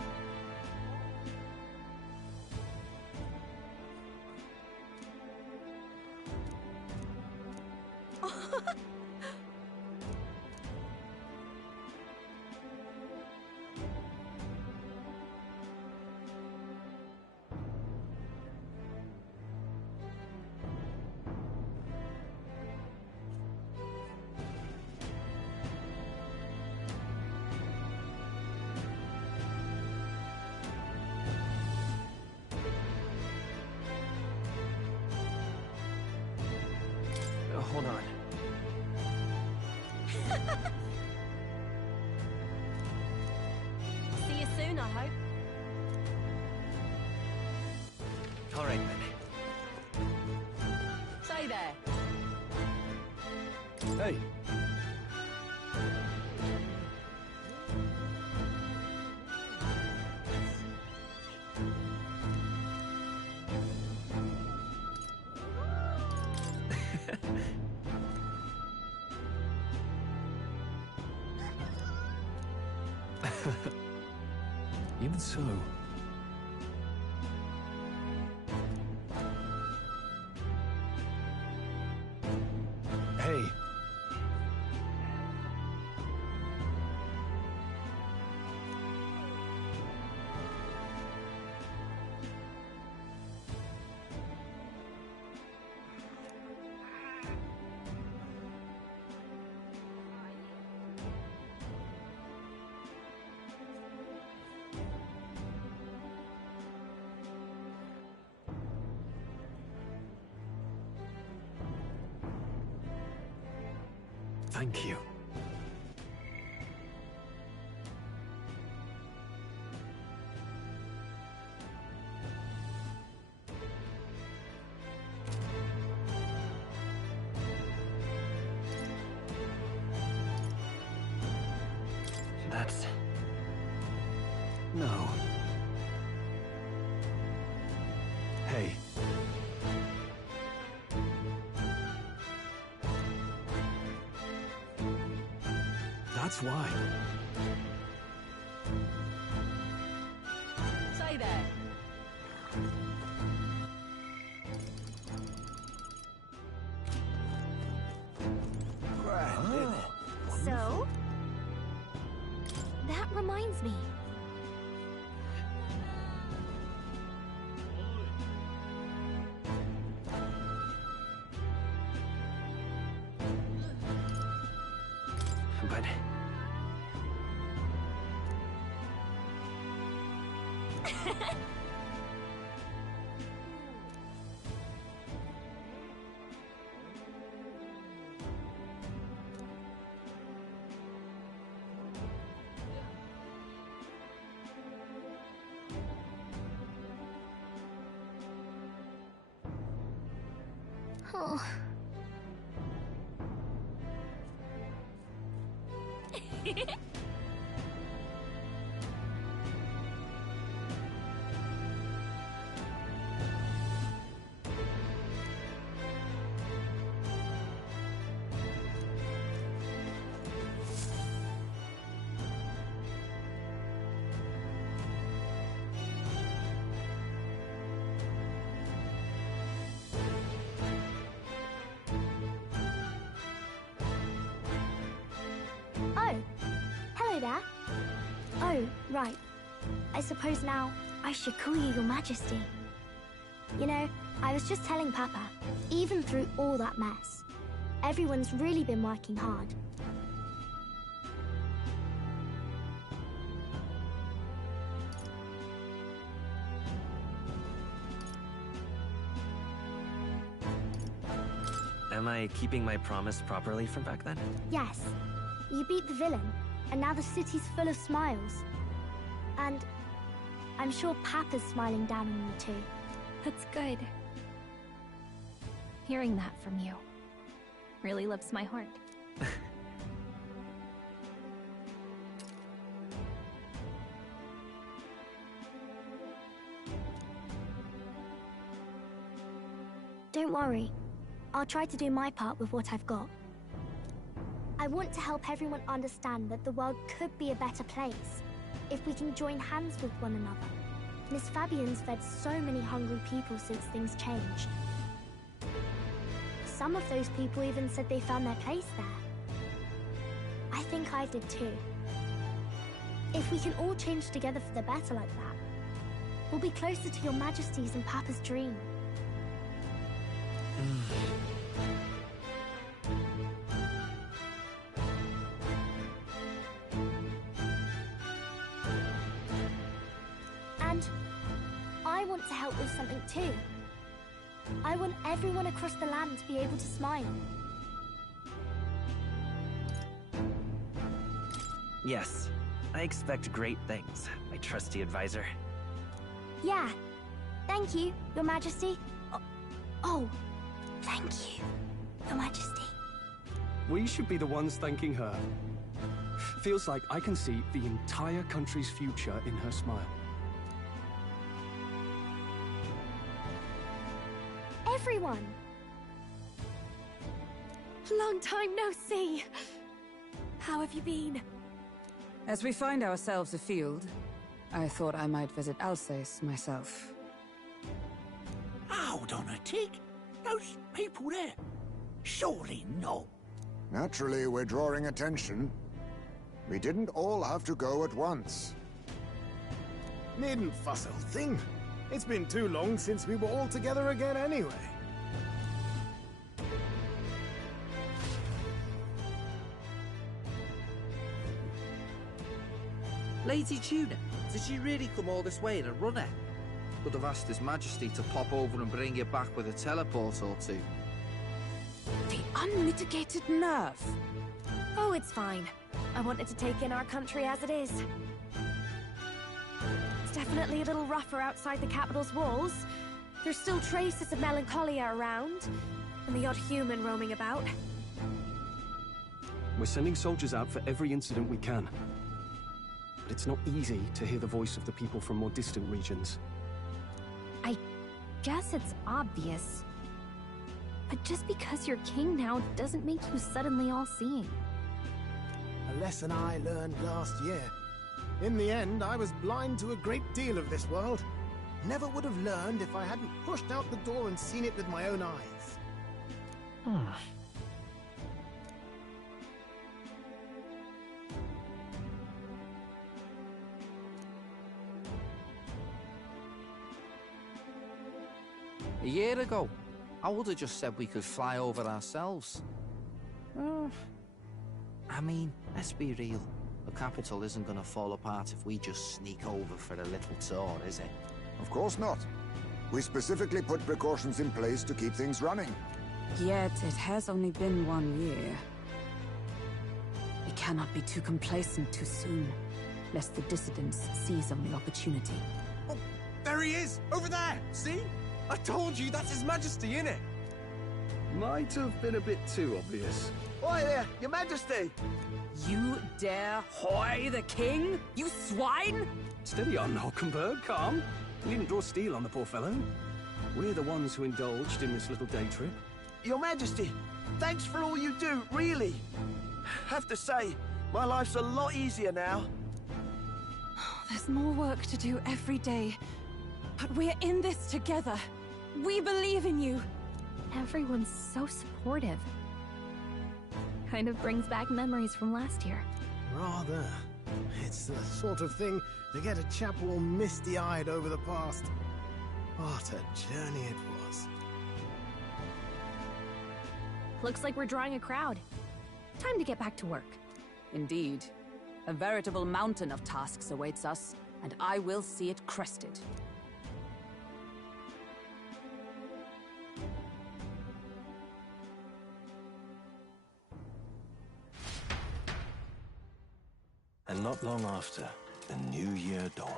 Hold on. See you soon, I hope. All right, then. Stay there. Hey. Even so. Hey. Thank you. That's why. Say there. So? That reminds me. But... Oh. Oh, hello there. Oh, right. I suppose now I should call you Your Majesty. You know, I was just telling Papa, even through all that mess, everyone's really been working hard. Am I keeping my promise properly from back then? Yes, you beat the villain, and now the city's full of smiles. And I'm sure Papa's smiling down on you too. That's good. Hearing that from you really lifts my heart. Don't worry. I'll try to do my part with what I've got. I want to help everyone understand that the world could be a better place if we can join hands with one another. Miss Fabian's fed so many hungry people since things changed. Some of those people even said they found their place there. I think I did too. If we can all change together for the better like that, we'll be closer to Your Majesty's and Papa's dream. And I want to help with something too. I want everyone across the land to be able to smile. Yes, I expect great things, my trusty advisor. Yeah. Thank you, Your Majesty. Oh, thank you, Your Majesty. We should be the ones thanking her. Feels like I can see the entire country's future in her smile. Everyone! Long time no see. How have you been? As we find ourselves afield, I thought I might visit Alsace myself. Hold on a tick. Those people there. Surely not. Naturally, we're drawing attention. We didn't all have to go at once. Needn't fuss, old thing. It's been too long since we were all together again anyway. Lady Tuna, did she really come all this way in a runner? Could have asked His Majesty to pop over and bring you back with a teleport or two. The unmitigated nerve! Oh, it's fine. I wanted to take in our country as it is. It's definitely a little rougher outside the capital's walls. There's still traces of melancholia around, and the odd human roaming about. We're sending soldiers out for every incident we can. But it's not easy to hear the voice of the people from more distant regions. I guess it's obvious. But just because you're king now doesn't make you suddenly all-seeing. a lesson I learned last year. In the end, I was blind to a great deal of this world. Never would have learned if I hadn't pushed out the door and seen it with my own eyes. A year ago, I would have just said we could fly over ourselves. I mean, let's be real. The capital isn't gonna fall apart if we just sneak over for a little tour, is it? Of course not. We specifically put precautions in place to keep things running. Yet it has only been 1 year. We cannot be too complacent too soon, lest the dissidents seize on the opportunity. Oh, there he is! Over there! See? I told you, that's His Majesty, innit? Might have been a bit too obvious. Oi there, Your Majesty! You dare hoy the king? You swine! Steady on, Hockenberg, calm. You needn't draw steel on the poor fellow. We're the ones who indulged in this little day trip. Your Majesty, thanks for all you do, really. Have to say, my life's a lot easier now. There's more work to do every day. But we're in this together. We believe in you. Everyone's so supportive. Kind of brings back memories from last year. Rather. It's the sort of thing to get a chap all misty-eyed over the past. What a journey it was. Looks like we're drawing a crowd. Time to get back to work. Indeed. A veritable mountain of tasks awaits us, and I will see it crested. And not long after, the new year dawned.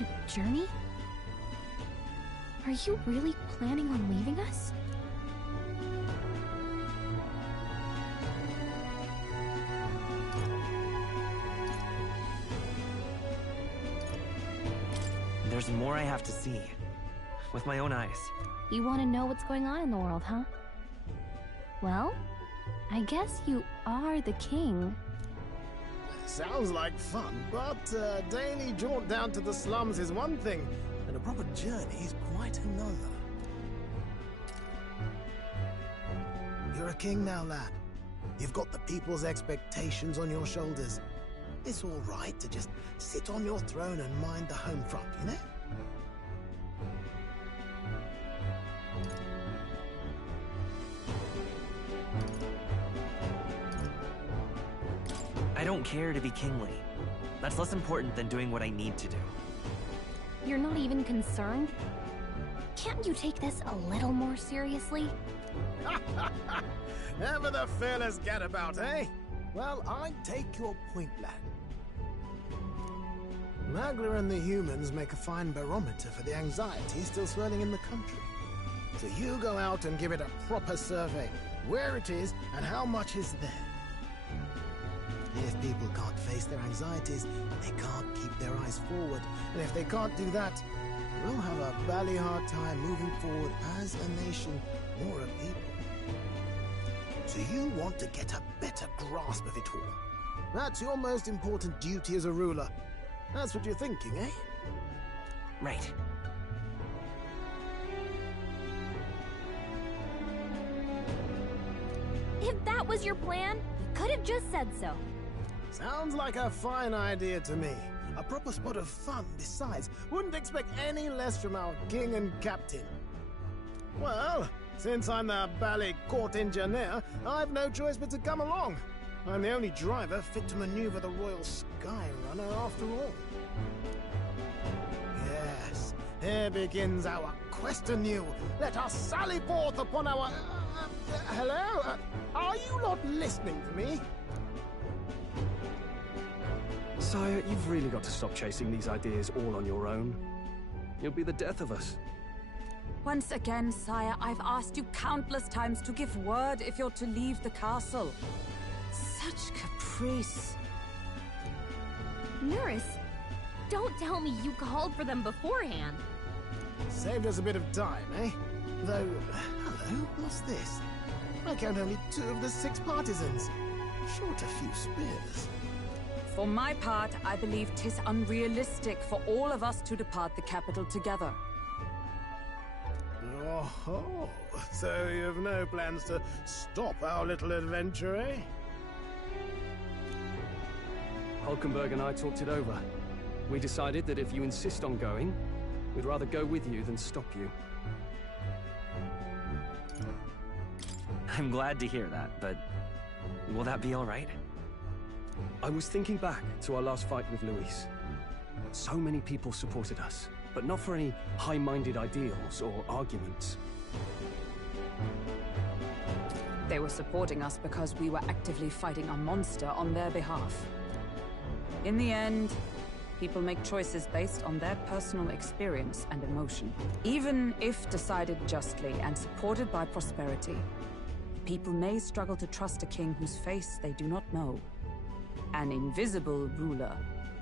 A journey? Are you really planning on leaving us? There's more I have to see. With my own eyes. You want to know what's going on in the world, huh? Well, I guess you are the king. Sounds like fun, but a daily jaunt down to the slums is one thing, and a proper journey is quite another. You're a king now, lad. You've got the people's expectations on your shoulders. It's all right to just sit on your throne and mind the home front, you know? I don't care to be kingly. That's less important than doing what I need to do. You're not even concerned? Can't you take this a little more seriously? Ever the fearless gadabout, eh? Well, I take your point, lad. Magla and the humans make a fine barometer for the anxiety still swirling in the country. So you go out and give it a proper survey, where it is and how much is there. If people can't face their anxieties, they can't keep their eyes forward. And if they can't do that, we'll have a bally hard time moving forward as a nation or a people. So you want to get a better grasp of it all. That's your most important duty as a ruler. That's what you're thinking, eh? Right. If that was your plan, you could have just said so. Sounds like a fine idea to me. A proper spot of fun, besides. Wouldn't expect any less from our king and captain. Well, since I'm the bally court engineer, I've no choice but to come along. I'm the only driver fit to maneuver the Royal Skyrunner after all. Yes, here begins our quest anew. Let us sally forth upon our... hello? Are you not listening to me? Sire, you've really got to stop chasing these ideas all on your own. You'll be the death of us. Once again, sire, I've asked you countless times to give word if you're to leave the castle. Such caprice. Nurse, don't tell me you called for them beforehand. Saved us a bit of time, eh? Though, hello, what's this? I count only 2 of the 6 partisans. Short a few spears. For my part, I believe 'tis unrealistic for all of us to depart the capital together. Oh, so you have no plans to stop our little adventure, eh? Hulkenberg and I talked it over. We decided that if you insist on going, we'd rather go with you than stop you. I'm glad to hear that, but will that be all right? I was thinking back to our last fight with Luis. So many people supported us, but not for any high-minded ideals or arguments. They were supporting us because we were actively fighting a monster on their behalf. In the end, people make choices based on their personal experience and emotion. Even if decided justly and supported by prosperity, people may struggle to trust a king whose face they do not know. An invisible ruler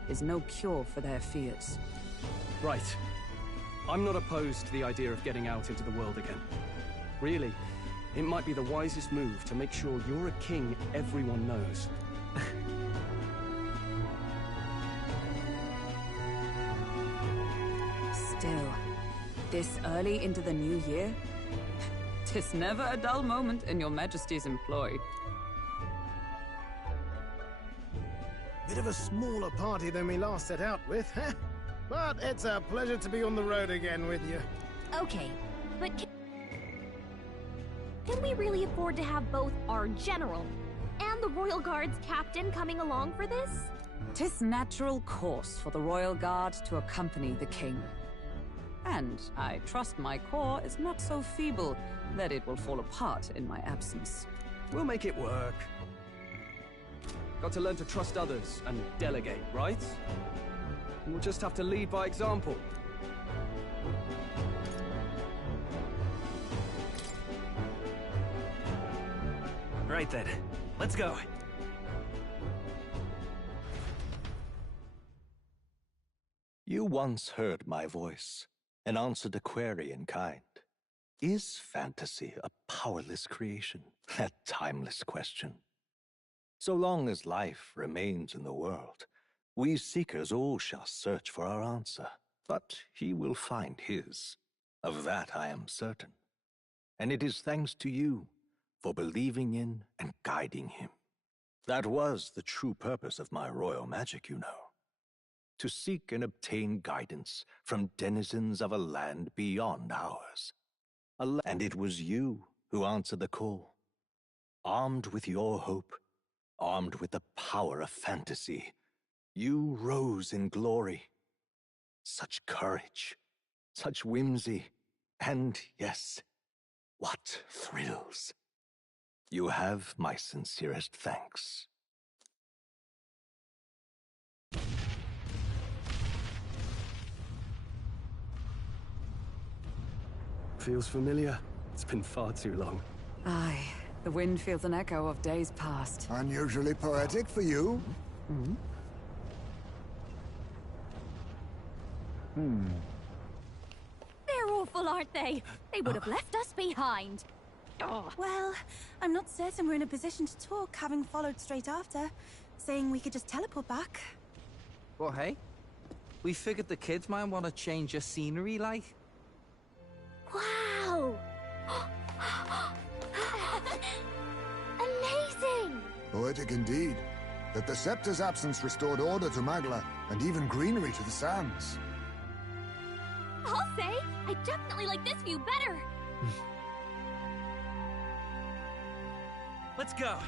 is no cure for their fears. Right. I'm not opposed to the idea of getting out into the world again. Really, it might be the wisest move to make sure you're a king everyone knows. Still, this early into the new year? 'Tis never a dull moment in your Majesty's employ. Bit of a smaller party than we last set out with, huh? But it's a pleasure to be on the road again with you. Okay, but can we really afford to have both our general and the Royal Guard's captain coming along for this? 'Tis natural course for the Royal Guard to accompany the king. And I trust my corps is not so feeble that it will fall apart in my absence. We'll make it work. Got to learn to trust others and delegate, right? We'll just have to lead by example. Right then, let's go. You once heard my voice and answered a query in kind. Is fantasy a powerless creation? That timeless question. So long as life remains in the world, we seekers all shall search for our answer, but he will find his. Of that I am certain. And it is thanks to you for believing in and guiding him. That was the true purpose of my royal magic, you know. To seek and obtain guidance from denizens of a land beyond ours. And it was you who answered the call. Armed with your hope, armed with the power of fantasy, you rose in glory. Such courage, such whimsy, and yes, what thrills. You have my sincerest thanks. Feels familiar. It's been far too long. Aye, the wind feels an echo of days past. Unusually poetic for you. They're awful, aren't they? They would have left us behind. Oh. Well, I'm not certain we're in a position to talk, having followed straight after, saying we could just teleport back. Well, hey, we figured the kids might want to change your scenery, like. Wow! Amazing! Poetic indeed. That the Scepter's absence restored order to Magla, and even greenery to the sands. I'll say, I definitely like this view better. Let's go.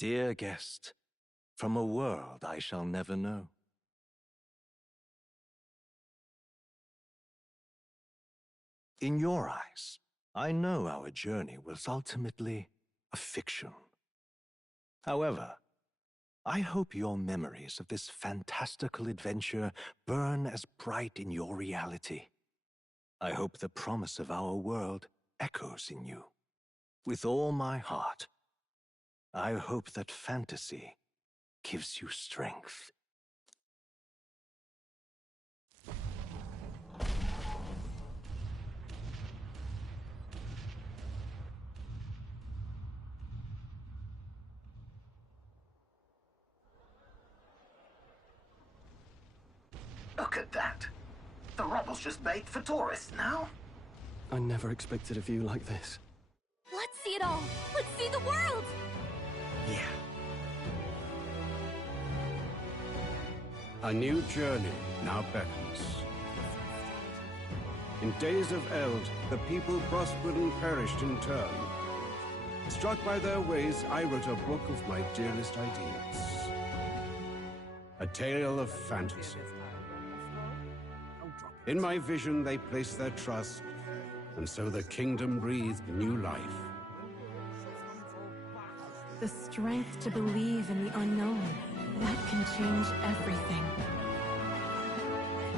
Dear guest, from a world I shall never know. In your eyes, I know our journey was ultimately a fiction. However, I hope your memories of this fantastical adventure burn as bright in your reality. I hope the promise of our world echoes in you. With all my heart, I hope that fantasy gives you strength. Look at that. The rubble's just bait for tourists now. I never expected a view like this. Let's see it all! Let's see the world! Yeah. A new journey now beckons. In days of eld, the people prospered and perished in turn. Struck by their ways, I wrote a book of my dearest ideas. A tale of fantasy. In my vision, they placed their trust, and so the kingdom breathed new life. The strength to believe in the unknown, that can change everything.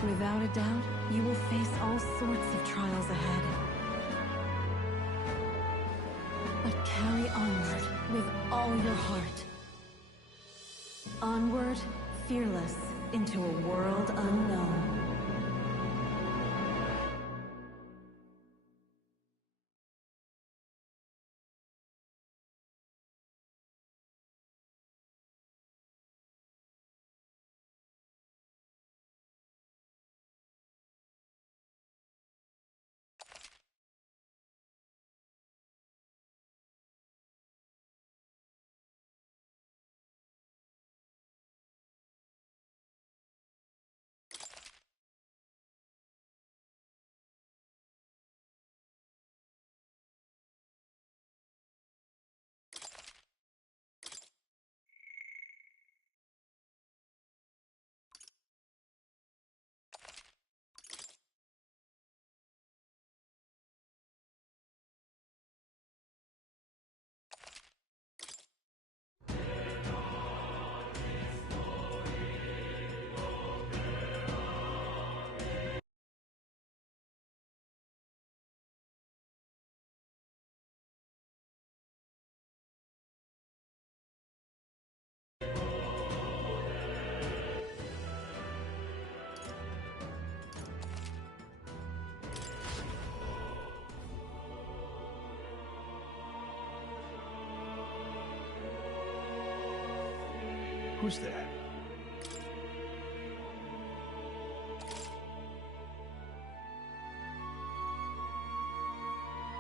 Without a doubt, you will face all sorts of trials ahead. But carry onward with all your heart. Onward, fearless, into a world unknown. Who's there?